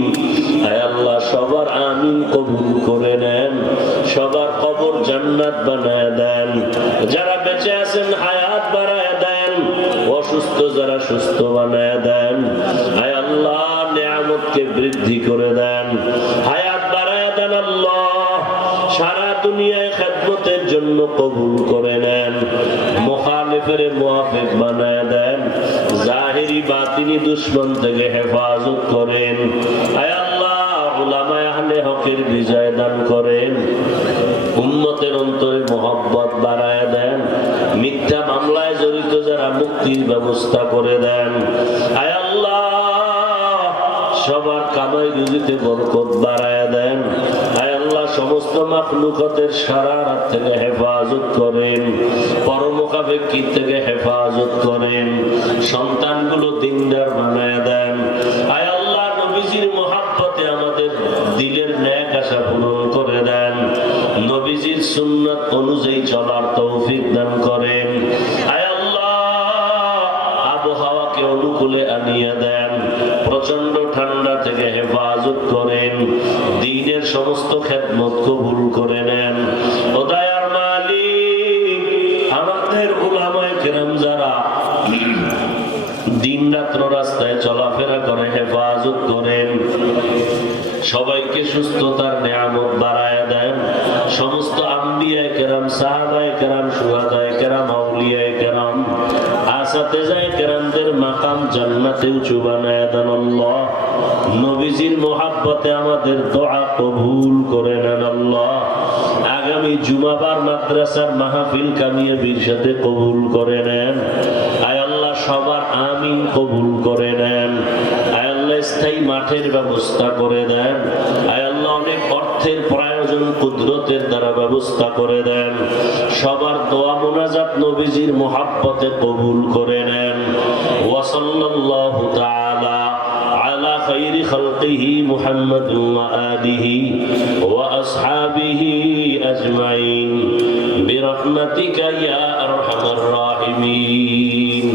আয় আল্লাহ, সবার আমিন কবুল করে নেন। সবার কবর জান্নাত বানায় দেন। যারা বেঁচে আছেন হায়াত বাড়ায় দেন। অসুস্থ যারা সুস্থ বানায় দেন। আয় আল্লাহ, নিয়ামতকে বৃদ্ধি করে দেন। হায়াত বাড়ায় দেন আল্লাহ। সারা দুনিয়ায় খেদমতের জন্য কবুল করে নেন। মুখালিফের মুওয়াফিক বানায় দেন। জাহিরি বাতিনি দুশমন থেকে হেফাজত করেন। আয় আল্লাহ, উলামায়ে আহলে হকের বিজয় দান করেন। উম্মতের অন্তরে মহব্বত বাড়ায় দেন। মিথ্যা মামলায় জড়িত যারা মুক্তির ব্যবস্থা করে দেন। আয় আল্লাহ, সবার কামাই রুজিতে বরকত বাড়ায় দেন। আয় আল্লাহ, সমস্ত মাখলুকাতের শারারাত থেকে হেফাজত করেন। পরমুখাপেক্ষী থেকে হেফাজত করেন। সন্তানগুলো দিনদার বানায় দেন। আয় আল্লাহ, নবীজির মুহাব্বতে আমাদের দিলের ন্যাক আশা পূরণ করে দেন। নবীজির সুন্নাত অনুযায়ী চলার তৌফিক দান করেন। আয় আল্লাহ, আবহাওয়াকে অনুকূলে আনিয়ে দেন। প্রচন্ড ঠান্ডা থেকে হেফাজত করেন। দ্বীনের সমস্ত খেদমত কবুল করে নেন। ও দয়ার মালিক, আমাদের উলামায়ে কেরাম যারা দিন রাত্র রাস্তায় চলাফেরা করে হেফাজত করেন, সবাইকে সুস্থতার নিয়ামত বাড়ায় দেন। সমস্ত আম্বিয়ায়ে কেরাম, সাহাবায়ে কেরাম, শুহাদায়ে কেরাম, আউলিয়ায়ে কেরাম, আসাতেজায়ে কেরামদের মাকাম জান্নাতে উঁচু বানায় দেন আল্লাহ। নবীজির মোহাব্বতে আমাদের দোয়া কবুল করে নেন আল্লাহ। আগামী জুমাবার মাদ্রাসার মাহফিল কামিয়াবির সাথে কবুল করে নেন। আয় আল্লাহ, সবার আমিন কবুল করে নেন। আয় আল্লাহ, স্থায়ী মাঠের ব্যবস্থা করে দেন। আয় আল্লাহ, অনেক অর্থের প্রয়োজন কুদরতের দ্বারা ব্যবস্থা করে দেন। সবার দোয়া মুনাজাত নবীজির মোহাব্বতে কবুল করে নেন। ওয়া সাল্লাল্লাহু তাআলা আলা খায়রি খালকিহি মুহাম্মাদিন ওয়া আলিহি ওয়া আসহাবিহি আজমাইন বিরহমাতিকা ইয়া আরহামার রাহিমিন।